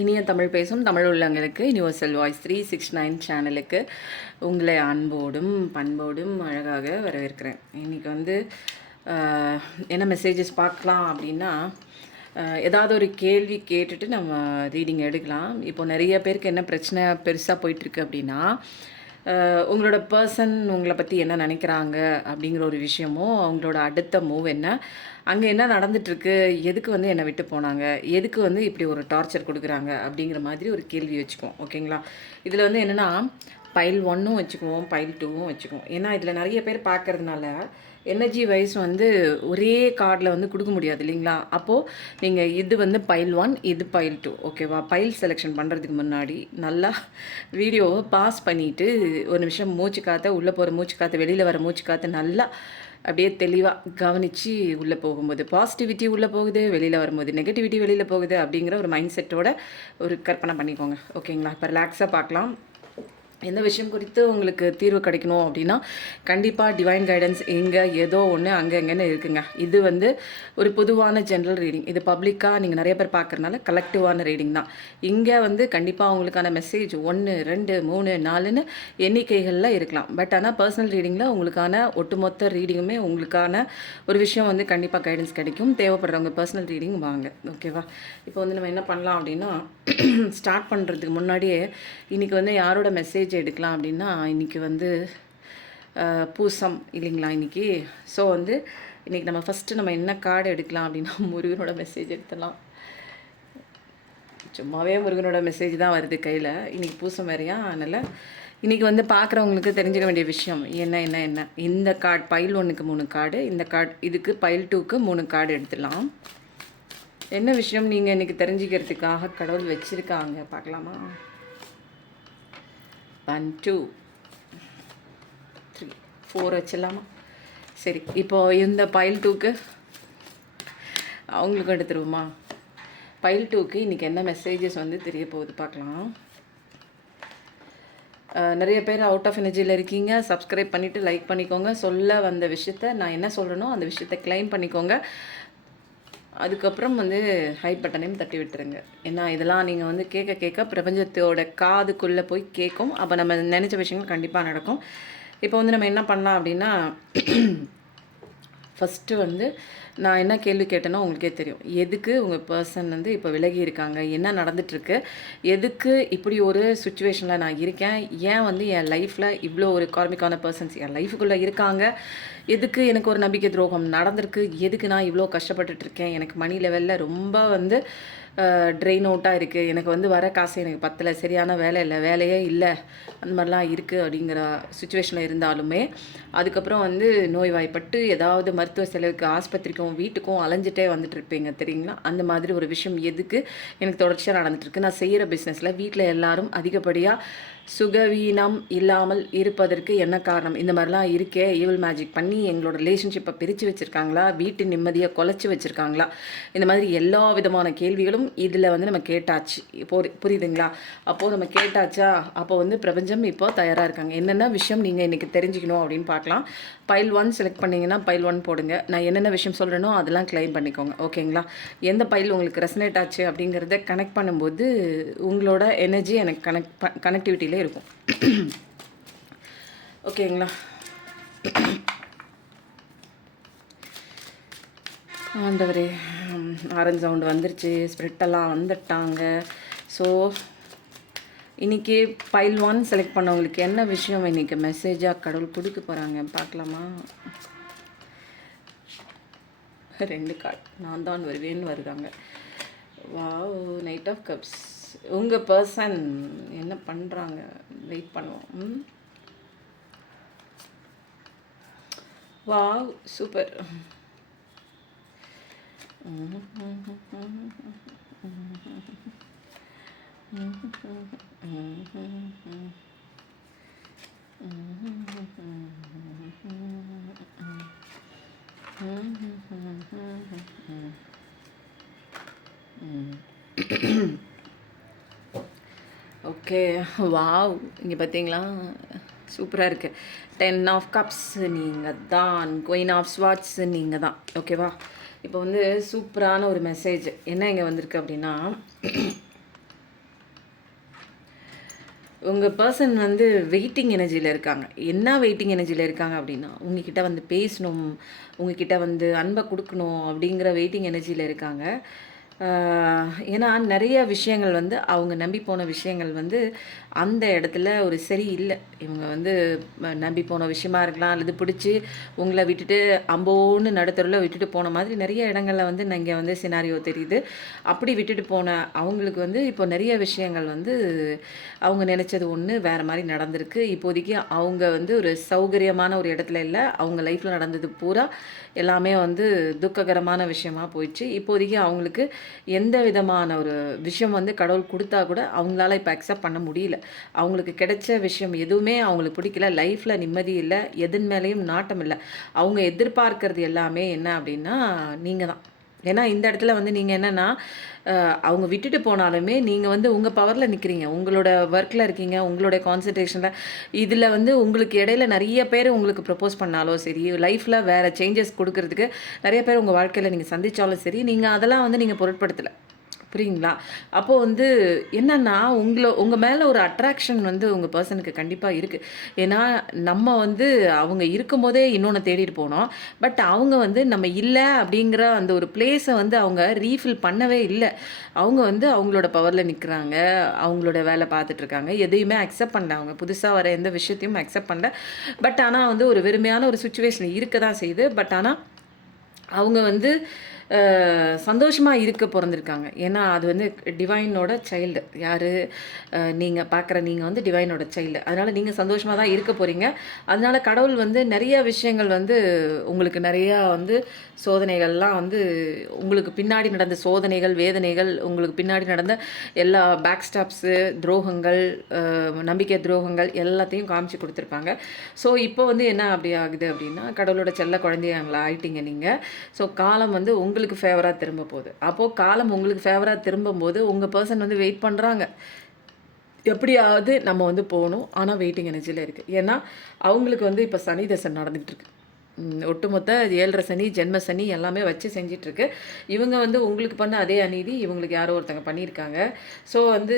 இனிய தமிழ் பேசும் தமிழ் உள்ளங்களுக்கு யுனிவர்சல் வாய்ஸ் 369 சேனலுக்கு உங்களை அன்போடும் பண்போடும் அழகாக வரவேற்கிறேன். இன்றைக்கி வந்து என்ன மெசேஜஸ் பார்க்கலாம் அப்படின்னா, ஏதாவது ஒரு கேள்வி கேட்டுட்டு நம்ம ரீடிங் எடுக்கலாம். இப்போ நிறைய பேருக்கு என்ன பிரச்சனை பெருசாக போயிட்டுருக்கு அப்படின்னா, உங்களோட பர்சன் உங்களை பற்றி என்ன நினைக்கிறாங்க அப்படிங்கிற ஒரு விஷயமும், அவங்களோட அடுத்த மூவ் என்ன, அங்கே என்ன நடந்துகிட்ருக்கு, எதுக்கு வந்து என்னை விட்டு போனாங்க, எதுக்கு வந்து இப்படி ஒரு டார்ச்சர் கொடுக்குறாங்க அப்படிங்கிற மாதிரி ஒரு கேள்வி வச்சுக்குவோம். ஓகேங்களா? இதில் வந்து என்னென்னா, பைல் 1ம் வச்சுக்குவோம், பைல் 2வும் வச்சுக்குவோம். ஏன்னா இதில் நிறைய பேர் பார்க்குறதுனால எனர்ஜி வைஸ் வந்து ஒரே கார்டில் வந்து கொடுக்க முடியாது இல்லைங்களா? அப்போது நீங்கள் இது வந்து பைல் 1, இது பைல் 2, ஓகேவா? பைல் செலெக்ஷன் பண்ணுறதுக்கு முன்னாடி நல்லா வீடியோவை பாஸ் பண்ணிவிட்டு ஒரு நிமிஷம் மூச்சு காற்றை உள்ளே போகிற மூச்சு காற்று வெளியில் வர மூச்சு காற்று நல்லா அப்படியே தெளிவாக கவனித்து உள்ளே போகும்போது பாசிட்டிவிட்டி உள்ளே போகுது, வெளியில் வரும்போது நெகட்டிவிட்டி வெளியில் போகுது அப்படிங்கிற ஒரு மைண்ட் செட்டோட ஒரு கற்பனை பண்ணிக்கோங்க. ஓகேங்களா? இப்போ ரிலாக்ஸாக பார்க்கலாம். எந்த விஷயம் குறித்து உங்களுக்கு தீர்வு கிடைக்கணும் அப்படின்னா, கண்டிப்பாக டிவைன் கைடன்ஸ் எங்கே ஏதோ ஒன்று அங்கே எங்கேன்னு இருக்குங்க. இது வந்து ஒரு பொதுவான ஜென்ரல் ரீடிங். இது பப்ளிக்காக நீங்கள் நிறைய பேர் பார்க்குறதுனால கலெக்டிவான ரீடிங் தான். இங்கே வந்து கண்டிப்பாக உங்களுக்கான மெசேஜ் 1, 2, 3, 4ன்னு எண்ணிக்கைகளில் இருக்கலாம். பட் ஆனால் பர்சனல் ரீடிங்கில் உங்களுக்கான ஒட்டுமொத்த ரீடிங்குமே உங்களுக்கான ஒரு விஷயம் வந்து கண்டிப்பாக கைடன்ஸ் கிடைக்கும். தேவைப்படுறவங்க பர்சனல் ரீடிங் வாங்க. ஓகேவா? இப்போ வந்து நம்ம என்ன பண்ணலாம் அப்படின்னா, ஸ்டார்ட் பண்ணுறதுக்கு முன்னாடியே இன்றைக்கி வந்து யாரோட மெசேஜ் எடுக்கலாம் அப்படின்னா, இன்றைக்கி வந்து பூசம் இல்லைங்களா இன்றைக்கி? ஸோ வந்து இன்றைக்கி நம்ம ஃபஸ்ட்டு நம்ம என்ன கார்டு எடுக்கலாம் அப்படின்னா, முருகனோட மெசேஜ் எடுத்துடலாம். சும்மாவே முருகனோட மெசேஜ் தான் வருது கையில். இன்றைக்கி பூசம் வேறையா, அதனால் இன்றைக்கி வந்து பார்க்குறவங்களுக்கு தெரிஞ்சுக்க வேண்டிய விஷயம் என்ன இந்த கார்டு பைல் 1க்கு 3 கார்டு, இந்த கார்டு இதுக்கு பைல் 2க்கு 3 கார்டு எடுத்துடலாம். என்ன விஷயம் நீங்கள் இன்றைக்கி தெரிஞ்சுக்கிறதுக்காக கடவுள் வச்சுருக்காங்க பார்க்கலாமா? 1, 2, 3, 4 வச்சிடலாமா? சரி, இப்போது இந்த பைல் 2க்கு அவங்களுக்கும் எடுத்துருவோமா? பைல் 2க்கு இன்றைக்கி என்ன மெசேஜஸ் வந்து தெரிய போகுது பார்க்கலாம். நிறைய பேர் அவுட் ஆஃப் எனர்ஜியில் இருக்கீங்க. சப்ஸ்கிரைப் பண்ணிவிட்டு லைக் பண்ணிக்கோங்க. சொல்ல வந்த விஷயத்த நான் என்ன சொல்கிறேனோ அந்த விஷயத்த கிளைம் பண்ணிக்கோங்க. அதுக்கப்புறம் வந்து ஹைப் பட்டனையும் தட்டி விட்டுருங்க. ஏன்னா இதெல்லாம் நீங்கள் வந்து கேட்க கேட்க பிரபஞ்சத்தோட காதுக்குள்ளே போய் கேட்கும். அப்போ நம்ம நினச்ச விஷயங்கள் கண்டிப்பாக நடக்கும். இப்போ வந்து நம்ம என்ன பண்ணலாம் அப்படின்னா, ஃபஸ்ட்டு வந்து நான் என்ன கேள்வி கேட்டேனோ உங்களுக்கே தெரியும். எதுக்கு உங்கள் பர்சன் வந்து இப்போ விலகி இருக்காங்க, என்ன நடந்துகிட்ருக்கு, எதுக்கு இப்படி ஒரு சுச்சுவேஷனில் நான் இருக்கேன், ஏன் வந்து என் லைஃப்பில் இவ்வளோ ஒரு கார்மிக்கான பர்சன்ஸ் என் லைஃபுக்குள்ளே இருக்காங்க, எதுக்கு எனக்கு ஒரு நம்பிக்கை துரோகம் நடந்திருக்கு, எதுக்கு நான் இவ்வளோ கஷ்டப்பட்டுட்ருக்கேன், எனக்கு மணி லெவலில் ரொம்ப வந்து ட்ரெயின் அவுட்டாக இருக்குது, எனக்கு வந்து வர காசு எனக்கு பத்தலை, சரியான வேலை இல்லை, வேலையே இல்லை, அந்த மாதிரிலாம் இருக்குது அப்படிங்கிற சுச்சுவேஷனில் இருந்தாலுமே அதுக்கப்புறம் வந்து நோய்வாய்ப்பட்டு ஏதாவது மருத்துவ செலவுக்கு ஆஸ்பத்திரிக்கும் வீட்டுக்கும் அலைஞ்சிட்டே வந்துட்டுருப்பீங்க தெரியுங்களா? அந்த மாதிரி ஒரு விஷயம் எதுக்கு எனக்கு தொடர்ச்சியாக நடந்துகிட்ருக்கு. நான் செய்கிற பிஸ்னஸில் வீட்டில் எல்லாரும் அதிகப்படியாக சுகவீனம் இல்லாமல் இருப்பதற்கு என்ன காரணம், இந்த மாதிரிலாம் இருக்கே, ஈவில் மேஜிக் பண்ணி எங்களோட ரிலேஷன்ஷிப்பை பிரித்து வச்சுருக்காங்களா, வீட்டு நிம்மதியை குலைச்சி வச்சுருக்காங்களா, இந்த மாதிரி எல்லா விதமான கேள்விகளும் இதில் வந்து நம்ம கேட்டாச்சு. புரியுதுங்களா? அப்போது நம்ம கேட்டாச்சா, அப்போ வந்து பிரபஞ்சம் இப்போ தயாராக இருக்காங்க. என்னென்ன விஷயம் நீங்கள் இன்றைக்கி தெரிஞ்சுக்கணும் அப்படின்னு பார்க்கலாம். பைல் 1 செலக்ட் பண்ணிங்கன்னா பைல் 1 போடுங்க. நான் என்னென்ன விஷயம் சொல்கிறேனோ அதெல்லாம் கிளைம் பண்ணிக்கோங்க. ஓகேங்களா? எந்த பைல் உங்களுக்கு ரெசனேட் ஆச்சு அப்படிங்கிறத கனெக்ட் பண்ணும்போது உங்களோட எனர்ஜி எனக்கு கனெக்டிவிட்டியிலே இருக்கும். ஓகேங்களா? ஆண்டவரே, ஆரஞ்சு சவுண்டு வந்துருச்சு, ஸ்ப்ரிட்டெல்லாம் வந்துட்டாங்க. ஸோ இன்றைக்கி பைல் 1 செலக்ட் பண்ணவங்களுக்கு என்ன விஷயம் இன்றைக்கி மெசேஜாக கடவுள் கொடுக்க போகிறாங்க பார்க்கலாமா? 2 கார்டு நான் தான் வருவேன்னு வருவாங்க. Wow, Knight of Cups. உங்கள் பர்சன் என்ன பண்ணுறாங்க, வெயிட் பண்ணுவோம். Wow, super. ஓகே, வாவ், இங்கே பார்த்தீங்களா, சூப்பராக இருக்குது. 10 ஆஃப் கப்ஸ் நீங்கள் தான், குயின் ஆஃப் ஸ்வாட்ஸ் நீங்கள் தான். ஓகேவா? இப்போ வந்து சூப்பரான ஒரு மெசேஜ் என்ன இங்கே வந்திருக்கு அப்படின்னா, உங்கள் பர்சன் வந்து வெயிட்டிங் எனர்ஜியில் இருக்காங்க. என்ன வெயிட்டிங் எனர்ஜியில் இருக்காங்க அப்படின்னா, உங்ககிட்ட வந்து பேசணும், உங்ககிட்ட வந்து அன்பை கொடுக்கணும் அப்படிங்கிற வெயிட்டிங் எனர்ஜியில் இருக்காங்க. ஏன்னா நிறைய விஷயங்கள் வந்து அவங்க நம்பி போன விஷயங்கள் வந்து அந்த இடத்துல ஒரு சரி இல்லை. இவங்க வந்து நம்பி போன விஷயமா இருக்கலாம், அல்லது பிடிச்சி உங்களை விட்டுட்டு அம்போன்னு நடுத்தருவில் விட்டுட்டு போன மாதிரி நிறைய இடங்களில் வந்து இங்கே வந்து சினாரியோ தெரியுது. அப்படி விட்டுட்டு போன அவங்களுக்கு வந்து இப்போ நிறைய விஷயங்கள் வந்து அவங்க நினச்சது ஒன்று வேறு மாதிரி நடந்திருக்கு. இப்போதைக்கு அவங்க வந்து ஒரு சௌகரியமான ஒரு இடத்துல இல்லை. அவங்க லைஃப்பில் நடந்தது பூரா எல்லாமே வந்து துக்ககரமான விஷயமா போயிடுச்சு. இப்போதைக்கு அவங்களுக்கு எந்த விதமான ஒரு விஷயம் வந்து கடவுள் கொடுத்தா கூட அவங்களால இப்போ அக்செப்ட் பண்ண முடியல. அவங்களுக்கு கிடைச்ச விஷயம் எதுவுமே அவங்களுக்கு பிடிக்கல. லைஃப்பில் நிம்மதி இல்லை, எதன் மேலேயும் நாட்டம் இல்லை. அவங்க எதிர்பார்க்கறது எல்லாமே என்ன அப்படின்னா நீங்கள் தான். ஏன்னா இந்த இடத்துல வந்து நீங்கள் என்னென்னா அவங்க விட்டுட்டு போனாலுமே நீங்கள் வந்து உங்கள் பவரில் நிற்கிறீங்க, உங்களோட ஒர்க்கில் இருக்கீங்க, உங்களுடைய கான்சன்ட்ரேஷனில். இதில் வந்து உங்களுக்கு இடையில நிறைய பேர் உங்களுக்கு ப்ரப்போஸ் பண்ணாலும் சரி, லைஃப்பில் வேறு சேஞ்சஸ் கொடுக்கறதுக்கு நிறைய பேர் உங்கள் வாழ்க்கையில் நீங்கள் சந்தித்தாலும் சரி, நீங்கள் அதெல்லாம் வந்து நீங்கள் பொருட்படுத்தலை. புரியுங்களா? அப்போது வந்து என்னென்னா உங்கள் மேலே ஒரு அட்ராக்ஷன் வந்து உங்கள் பர்சனுக்கு கண்டிப்பாக இருக்குது. ஏன்னா நம்ம வந்து அவங்க இருக்கும்போதே இன்னொன்று தேடிட்டு போனோம். பட் அவங்க வந்து நம்ம இல்லை அப்படிங்கிற அந்த ஒரு பிளேஸை வந்து அவங்க ரீஃபில் பண்ணவே இல்லை. அவங்க வந்து அவங்களோட பவரில் நிற்கிறாங்க, அவங்களோட வேலை பார்த்துட்ருக்காங்க, எதையுமே அக்செப்ட் பண்ணல. அவங்க புதுசாக வர எந்த விஷயத்தையும் அக்செப்ட் பண்ணல. பட் ஆனால் வந்து ஒரு வெறுமையான ஒரு சுச்சுவேஷன் இருக்க தான் செய்யுது. பட் ஆனால் அவங்க வந்து சந்தோஷமாக இருக்க பிறந்திருக்காங்க. ஏன்னா அது வந்து டிவைனோட சைல்டு. யார் நீங்கள் பார்க்குற நீங்கள் வந்து டிவைனோட சைல்டு. அதனால் நீங்கள் சந்தோஷமாக தான் இருக்க போகிறீங்க. அதனால் கடவுள் வந்து நிறைய விஷயங்கள் வந்து உங்களுக்கு நிறையா வந்து சோதனைகள்லாம் வந்து உங்களுக்கு பின்னாடி நடந்த சோதனைகள், வேதனைகள், உங்களுக்கு பின்னாடி நடந்த எல்லா பேக் ஸ்டாப்ஸு, துரோகங்கள், நம்பிக்கை துரோகங்கள் எல்லாத்தையும் காமிச்சு கொடுத்துருப்பாங்க. ஸோ இப்போ வந்து என்ன அப்படி ஆகுது அப்படின்னா, கடவுளோட செல்ல குழந்தைங்களா ஆயிட்டீங்க நீங்கள். ஸோ காலம் வந்து உங்களுக்கு ஃபேவராக திரும்ப போகுது. அப்போது காலம் உங்களுக்கு ஃபேவராக திரும்பும்போது உங்கள் பர்சன் வந்து வெயிட் பண்ணுறாங்க. எப்படியாவது நம்ம வந்து போகணும். ஆனால் வெயிட்டிங் எனர்ஜியில் இருக்குது. ஏன்னா அவங்களுக்கு வந்து இப்போ சனி தசை நடந்துகிட்டு இருக்கு. ஒட்டுமொத்த 7.5 சனி, ஜென்ம சனி எல்லாமே வச்சு செஞ்சிட்ருக்கு. இவங்க வந்து உங்களுக்கு பண்ண அதே அநீதி இவங்களுக்கு யாரோ ஒருத்தங்க பண்ணியிருக்காங்க. ஸோ வந்து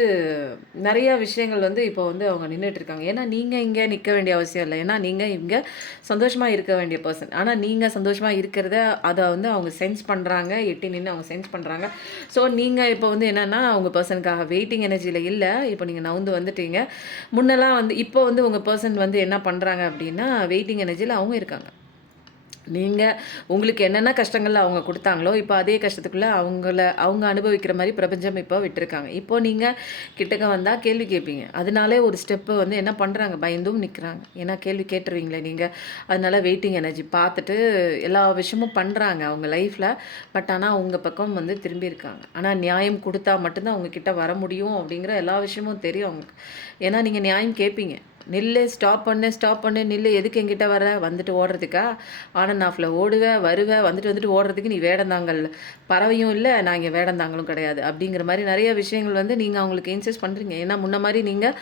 நிறையா விஷயங்கள் வந்து இப்போ வந்து அவங்க நின்றுட்டுருக்காங்க. ஏன்னா நீங்கள் இங்கே நிற்க வேண்டிய அவசியம் இல்லை. ஏன்னா நீங்கள் இங்கே சந்தோஷமாக இருக்க வேண்டிய பர்சன். ஆனால் நீங்கள் சந்தோஷமாக இருக்கிறத அதை வந்து அவங்க சென்ஸ் பண்ணுறாங்க, எட்டி நின்று அவங்க சென்ஸ் பண்ணுறாங்க. ஸோ நீங்கள் இப்போ வந்து என்னென்னா உங்கள் பர்சனுக்காக வெயிட்டிங் எனர்ஜியில் இல்லை. இப்போ நீங்கள் நவுந்து வந்துட்டீங்க. முன்னெல்லாம் வந்து இப்போ வந்து உங்கள் பர்சன் வந்து என்ன பண்ணுறாங்க அப்படின்னா வெயிட்டிங் எனர்ஜியில் அவங்க இருக்காங்க. நீங்கள் உங்களுக்கு என்னென்ன கஷ்டங்கள் அவங்க கொடுத்தாங்களோ இப்போ அதே கஷ்டத்துக்குள்ளே அவங்க அனுபவிக்கிற மாதிரி பிரபஞ்சம் இப்போ விட்டுருக்காங்க. இப்போது நீங்கள் கிட்டக்க வந்தால் கேள்வி கேட்பீங்க. அதனாலே ஒரு ஸ்டெப்பு வந்து என்ன பண்ணுறாங்க, பயந்தும் நிற்கிறாங்க. ஏன்னா கேள்வி கேட்டுருவீங்களே நீங்கள். அதனால் வெயிட்டிங் எனர்ஜி பார்த்துட்டு எல்லா விஷயமும் பண்ணுறாங்க அவங்க லைஃப்பில். பட் ஆனால் உங்கள் பக்கம் வந்து திரும்பியிருக்காங்க. ஆனால் நியாயம் கொடுத்தா மட்டும்தான் அவங்க கிட்ட வர முடியும் அப்படிங்கிற எல்லா விஷயமும் தெரியும் அவங்களுக்கு. ஏன்னா நீங்கள் நியாயம் கேட்பீங்க. நில்லு, ஸ்டாப் பண்ணு, நில்லு, எதுக்கு என்கிட்ட வர, வந்துட்டு ஓடுறதுக்கா? ஆன் அண்ட் ஆஃபில் ஓடுவேன், வருவேன், வந்துட்டு ஓடுறதுக்கு நீ வேடந்தாங்கல் பறவையும் இல்லை, நான் இங்கே வேடந்தாங்களும் கிடையாது அப்படிங்கிற மாதிரி நிறைய விஷயங்கள் வந்து நீங்கள் அவங்களுக்கு இன்சிஸ்ட் பண்ணுறீங்க. ஏன்னா முன்ன மாதிரி நீங்கள்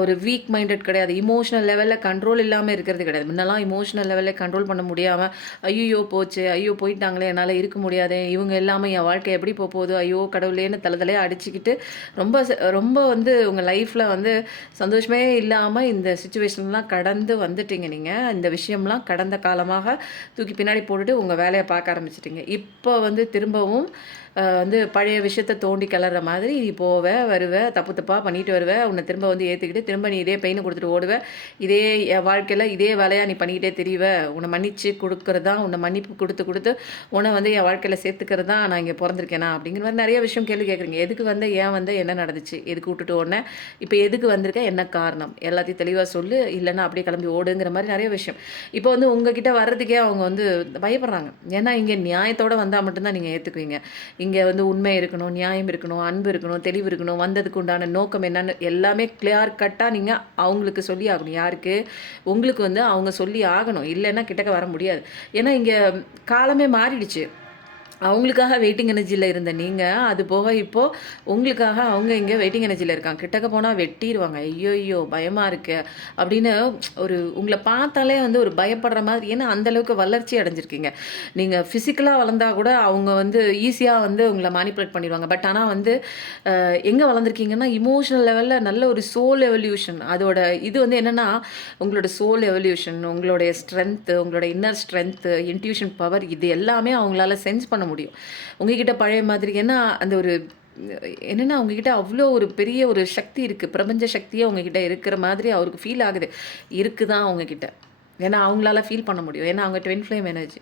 ஒரு வீக் மைண்டட் கிடையாது. இமோஷனல் லெவலில் கண்ட்ரோல் இல்லாமல் இருக்கிறது கிடையாது. முன்னெல்லாம் இமோஷனல் லெவலில் கண்ட்ரோல் பண்ண முடியாமல் ஐயோ போச்சு, ஐயோ போயிட்டாங்களே, என்னால் இருக்க முடியாது, இவங்க எல்லாமே என் வாழ்க்கை எப்படி போகுது, ஐயோ கடவுளேன்னு தலையே அடிச்சுக்கிட்டு ரொம்ப ரொம்ப வந்து உங்கள் லைஃப்பில் வந்து சந்தோஷமே இல்லாமல் இந்த சுச்சுவேஷன்லாம் கடந்து வந்துட்டீங்க. நீங்கள் இந்த விஷயம்லாம் கடந்த காலமாக தூக்கி பின்னாடி போட்டுட்டு உங்கள் வேலையை பார்க்க ஆரம்பிச்சிட்டிங்க. இப்போ வந்து திரும்பவும் வந்து பழைய விஷயத்தை தோண்டி கிளற மாதிரி நீ போவே வருவே, தப்பு தப்பாக பண்ணிட்டு வருவே, உன்னை திரும்ப வந்து ஏற்றுக்கிட்டு திரும்ப நீ இதே பெயினை கொடுத்துட்டு ஓடுவேன், இதே என் வாழ்க்கையில் இதே வேலையாக நீ பண்ணிக்கிட்டே தெரியவ, உன்னை மன்னிச்சு கொடுக்குறது தான், உன்னை மன்னிப்பு கொடுத்து உன்னை வந்து என் வாழ்க்கையில் சேர்த்துக்கிறது தான் நான் இங்கே பிறந்திருக்கேனா அப்படிங்கிற மாதிரி நிறைய விஷயம் கேள்வி கேட்குறீங்க. எதுக்கு வந்து ஏன் வந்து என்ன நடந்துச்சு, எதுக்கு விட்டுட்டு ஓடனே, இப்போ எதுக்கு வந்திருக்க, என்ன காரணம், எல்லாத்தையும் தெளிவாக சொல்லு, இல்லைன்னா அப்படியே கிளம்பி ஓடுங்கிற மாதிரி நிறைய விஷயம். இப்போ வந்து உங்ககிட்ட வர்றதுக்கே அவங்க வந்து பயப்படுறாங்க. ஏன்னா இங்கே நியாயத்தோடு வந்தால் மட்டும்தான் நீங்கள் ஏற்றுக்குவீங்க. இங்கே வந்து உண்மை இருக்கணும், நியாயம் இருக்கணும், அன்பு இருக்கணும், தெளிவு இருக்கணும், வந்ததுக்கு உண்டான நோக்கம் என்னன்னு எல்லாமே கிளியர் கட்டாக நீங்கள் அவங்களுக்கு சொல்லி ஆகணும். யாருக்கு, உங்களுக்கு வந்து அவங்க சொல்லி ஆகணும். இல்லைன்னா கிட்டக்க வர முடியாது. ஏன்னா இங்கே காலமே மாறிடுச்சு. அவங்களுக்காக வெயிட்டிங் எனர்ஜியில் இருந்த நீங்கள், அது போக இப்போது உங்களுக்காக அவங்க இங்கே வெயிட்டிங் எனர்ஜியில் இருக்காங்க. கிட்டக்க போனால் வெட்டிருவாங்க. ஐயோ பயமாக இருக்கு அப்படின்னு ஒரு உங்களை பார்த்தாலே வந்து ஒரு பயப்படுற மாதிரி. ஏன்னா அந்தளவுக்கு வளர்ச்சி அடைஞ்சிருக்கீங்க. நீங்கள் ஃபிசிக்கலாக வளர்ந்தா கூட அவங்க வந்து ஈஸியாக வந்து உங்களை மேனிப்புலேட் பண்ணிடுவாங்க. பட் ஆனால் வந்து எங்கே வளர்ந்துருக்கீங்கன்னா, இமோஷனல் லெவலில் நல்ல ஒரு சோல் எவல்யூஷன். அதோட இது வந்து என்னென்னா, உங்களோட சோல் எவல்யூஷன், உங்களுடைய ஸ்ட்ரென்த்து, உங்களோட இன்னர் ஸ்ட்ரென்த்து, இன்ட்யூஷன் பவர், இது எல்லாமே அவங்களால சென்ஸ் பண்ண முடியும். உங்ககிட்ட பழைய மாதிரி. ஏன்னா அந்த ஒரு என்னென்னா உங்ககிட்ட அவ்வளோ ஒரு பெரிய ஒரு சக்தி இருக்குது. பிரபஞ்ச சக்தியே உங்ககிட்ட இருக்கிற மாதிரி அவருக்கு ஃபீல் ஆகுது. இருக்குதான் அவங்கக்கிட்ட. ஏன்னா அவங்களால ஃபீல் பண்ண முடியும். ஏன்னா அவங்க ட்வின் ஃப்ளேம் எனர்ஜி.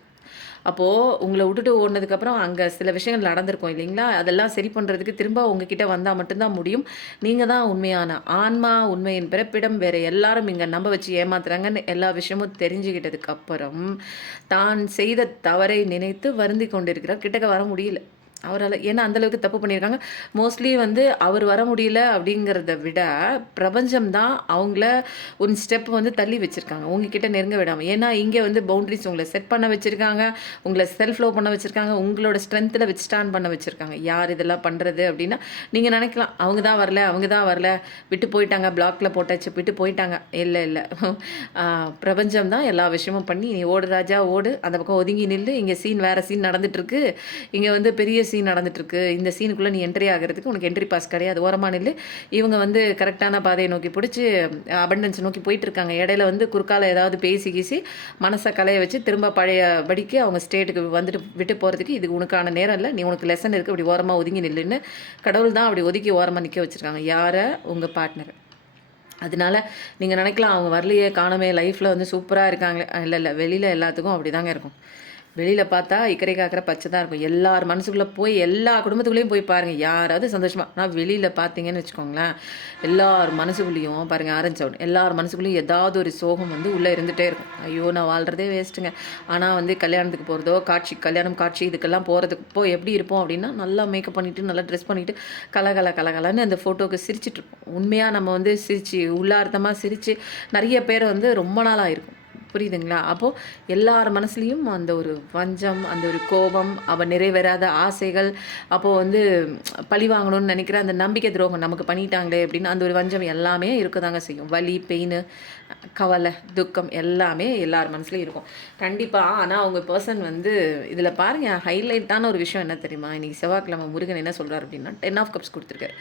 அப்போது உங்களை விட்டுட்டு ஓடுனதுக்கப்புறம் அங்கே சில விஷயங்கள் நடந்திருக்கும் இல்லைங்களா? அதெல்லாம் சரி பண்ணுறதுக்கு திரும்ப உங்ககிட்ட வந்தால் மட்டும்தான் முடியும். நீங்கள் தான் உண்மையான ஆன்மா, உண்மையின் பிறப்பிடம். வேறு எல்லாரும் இங்கே நம்ப வச்சு ஏமாத்துறாங்கன்னு எல்லா விஷயமும் தெரிஞ்சுக்கிட்டதுக்கப்புறம் தான் செய்த தவறை நினைத்து வருந்தி கொண்டிருக்கிறார். கிட்டக்க வர முடியல அவரால். ஏன்னா அந்தளவுக்கு தப்பு பண்ணியிருக்காங்க. மோஸ்ட்லி வந்து அவர் வர முடியல அப்படிங்கிறத விட பிரபஞ்சம் தான் அவங்கள ஒரு ஸ்டெப் வந்து தள்ளி வச்சுருக்காங்க, உங்ககிட்ட நெருங்க விடாமல். ஏன்னா இங்கே வந்து பவுண்ட்ரிஸ் உங்களை செட் பண்ண வச்சுருக்காங்க, உங்களை செல்ஃப் லவ் பண்ண வச்சுருக்காங்க, உங்களோட ஸ்ட்ரென்த்தில் வச்சு ஸ்டாண்ட் பண்ண வச்சுருக்காங்க. யார் இதெல்லாம் பண்ணுறது அப்படின்னா நீங்கள் நினைக்கலாம், அவங்க தான் வரல விட்டு போயிட்டாங்க, பிளாக்ல போட்டாச்சு விட்டு போயிட்டாங்க. இல்லை பிரபஞ்சம் தான் எல்லா விஷயமும் பண்ணி, நீ ஓடு ராஜா ஓடு, அந்த பக்கம் ஒதுங்கி நில்லு, இங்கே சீன் வேறு சீன் நடந்துகிட்ருக்கு, இங்கே வந்து பெரிய சீன் நடந்துட்டுருக்கு, இந்த சீனுக்குள்ளே நீ என்ட்ரி ஆகிறதுக்கு உனக்கு என்ட்ரி பாஸ் கிடையாது, ஓரமான இல்லை. இவங்க வந்து கரெக்டான பாதையை நோக்கி பிடிச்சி அபண்டன்ஸ் நோக்கி போயிட்டுருக்காங்க. இடையில வந்து குறுக்கால ஏதாவது பேசி கீசி மனசை கலைய வச்சு திரும்ப பழைய படிக்கு அவங்க ஸ்டேட்டுக்கு வந்துட்டு விட்டு போகிறதுக்கு இது உனக்கான நேரம் இல்லை, நீ உனக்கு லெசன் இருக்குது, அப்படி ஓரமாக ஒதுங்கி நில்லுன்னு கடவுள் தான் அப்படி ஒதுக்கி ஓரமாக நிற்க வச்சுருக்காங்க. யாரை? உங்கள் பார்ட்னர். அதனால நீங்கள் நினைக்கலாம் அவங்க வரலையே காணமே, லைஃப்பில் வந்து சூப்பராக இருக்காங்க. இல்லை வெளியில் எல்லாத்துக்கும் அப்படி தாங்க இருக்கும். வெளியில் பார்த்தா இக்கரை காக்கிற பச்சை தான் இருக்கும். எல்லார் மனசுக்குள்ளே போய் எல்லா குடும்பத்துக்குள்ளேயும் போய் பாருங்கள், யாராவது சந்தோஷமாக. ஆனால் வெளியில் பார்த்தீங்கன்னு வச்சுக்கோங்களேன், எல்லார் மனசுக்குள்ளேயும் பாருங்கள் ஆரஞ்சு அவுட், எல்லார் மனசுக்குள்ளேயும் ஏதாவது ஒரு சோகம் வந்து உள்ளே இருந்துகிட்டே இருக்கும். ஐயோ நான் வாழ்கிறதே வேஸ்ட்டுங்க. ஆனால் வந்து கல்யாணத்துக்கு போகிறதோ கல்யாணம் காட்சி இதுக்கெல்லாம் போகிறதுக்கு எப்படி இருப்போம் அப்படின்னா, நல்லா மேக்கப் பண்ணிவிட்டு நல்லா ட்ரெஸ் பண்ணிவிட்டு கலன்னு அந்த ஃபோட்டோவுக்கு சிரிச்சிட்ருப்போம். உண்மையாக நம்ம வந்து சிரித்து உள்ளார்த்தமாக சிரித்து நிறைய பேர் வந்து ரொம்ப நாளாக இருக்கும். புரியுதுங்களா? அப்போது எல்லார் மனசுலேயும் அந்த ஒரு வஞ்சம், அந்த ஒரு கோபம், நிறைவேறாத ஆசைகள், அப்போது வந்து பழி வாங்கணும்னு நினைக்கிற அந்த நம்பிக்கை துரோகம், நமக்கு பண்ணிட்டாங்களே அப்படின்னு அந்த ஒரு வஞ்சம் எல்லாமே இருக்கதாங்க செய்யும். வலி, பெயின், கவலை, துக்கம் எல்லாமே எல்லார் மனசுலையும் இருக்கும் கண்டிப்பாக. ஆனால் அவங்க பர்சன் வந்து இதில் பாருங்கள், ஹைலைட்டான ஒரு விஷயம் என்ன தெரியுமா? இன்றைக்கி செவ்வாய்க்கிழமை முருகன் என்ன சொல்கிறார் அப்படின்னா 10 ஆஃப் கப்ஸ் கொடுத்துருக்காரு.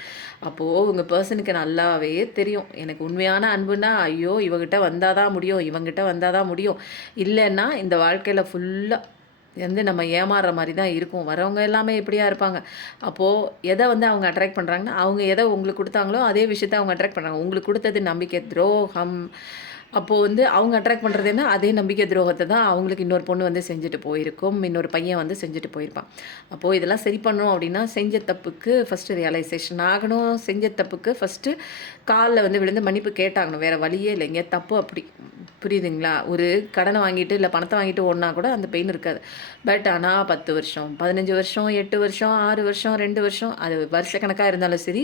அப்போது உங்கள் பர்சனுக்கு நல்லாவே தெரியும், எனக்கு உண்மையான அன்புனா ஐயோ இவங்கிட்ட வந்தால் தான் முடியும், இவங்கிட்ட வந்தால் தான் முடியும், இல்லைன்னா இந்த வாழ்க்கையில் ஃபுல்லாக வந்து நம்ம ஏமாறுற மாதிரி தான் இருக்கும். வரவங்க எல்லாமே எப்படியா இருப்பாங்க. அப்போது எதை வந்து அவங்க அட்ராக்ட் பண்ணுறாங்கன்னா, அவங்க எதை உங்களுக்கு கொடுத்தாங்களோ அதே விஷயத்த அவங்க அட்ராக்ட் பண்ணுறாங்க. உங்களுக்கு கொடுத்தது நம்பிக்கை துரோகம். அப்போது வந்து அவங்க அட்ராக்ட் பண்ணுறது என்ன, அதே நம்பிக்கை துரோகத்தை தான் அவங்களுக்கு இன்னொரு பொண்ணு வந்து செஞ்சுட்டு போயிருக்கும், இன்னொரு பையன் வந்து செஞ்சுட்டு போயிருப்பான். அப்போது இதெல்லாம் சரி பண்ணணும் அப்படின்னா செஞ்ச தப்புக்கு ஃபஸ்ட்டு ரியலைசேஷன் ஆகணும். செஞ்ச தப்புக்கு ஃபஸ்ட்டு காலில் வந்து விழுந்து மன்னிப்பு கேட்டாகணும். வேறு வழியே இல்லைங்க. தப்பு அப்படி. புரியுதுங்களா? ஒரு கடனை வாங்கிட்டு இல்லை பணத்தை வாங்கிட்டு ஓடினா கூட அந்த பெயின் இருக்காது. பட் ஆனால் 10 வருஷம், 15 வருஷம், 8 வருஷம், 6 வருஷம், 2 வருஷம், அது வருஷக்கணக்காக இருந்தாலும் சரி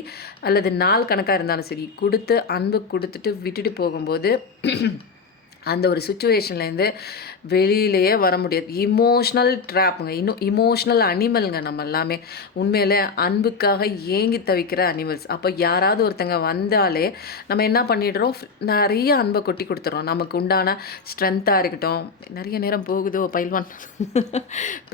அல்லது நாள் கணக்காக இருந்தாலும் சரி, கொடுத்து அன்பு கொடுத்துட்டு விட்டுட்டு போகும்போது அந்த ஒரு சுச்சுவேஷன்லேருந்து வெளியிலேயே வர முடியாது. இமோஷ்னல் ட்ராப்புங்க. இன்னும் இமோஷ்னல் அனிமலுங்க நம்ம எல்லாமே. உண்மையிலே அன்புக்காக ஏங்கி தவிக்கிற அனிமல்ஸ். அப்போ யாராவது ஒருத்தங்க வந்தாலே நம்ம என்ன பண்ணிடுறோம், நிறைய அன்பை கொட்டி கொடுத்துறோம். நமக்கு உண்டான ஸ்ட்ரென்த்தாக இருக்கட்டும். நிறைய நேரம் போகுதோ பைல்வான்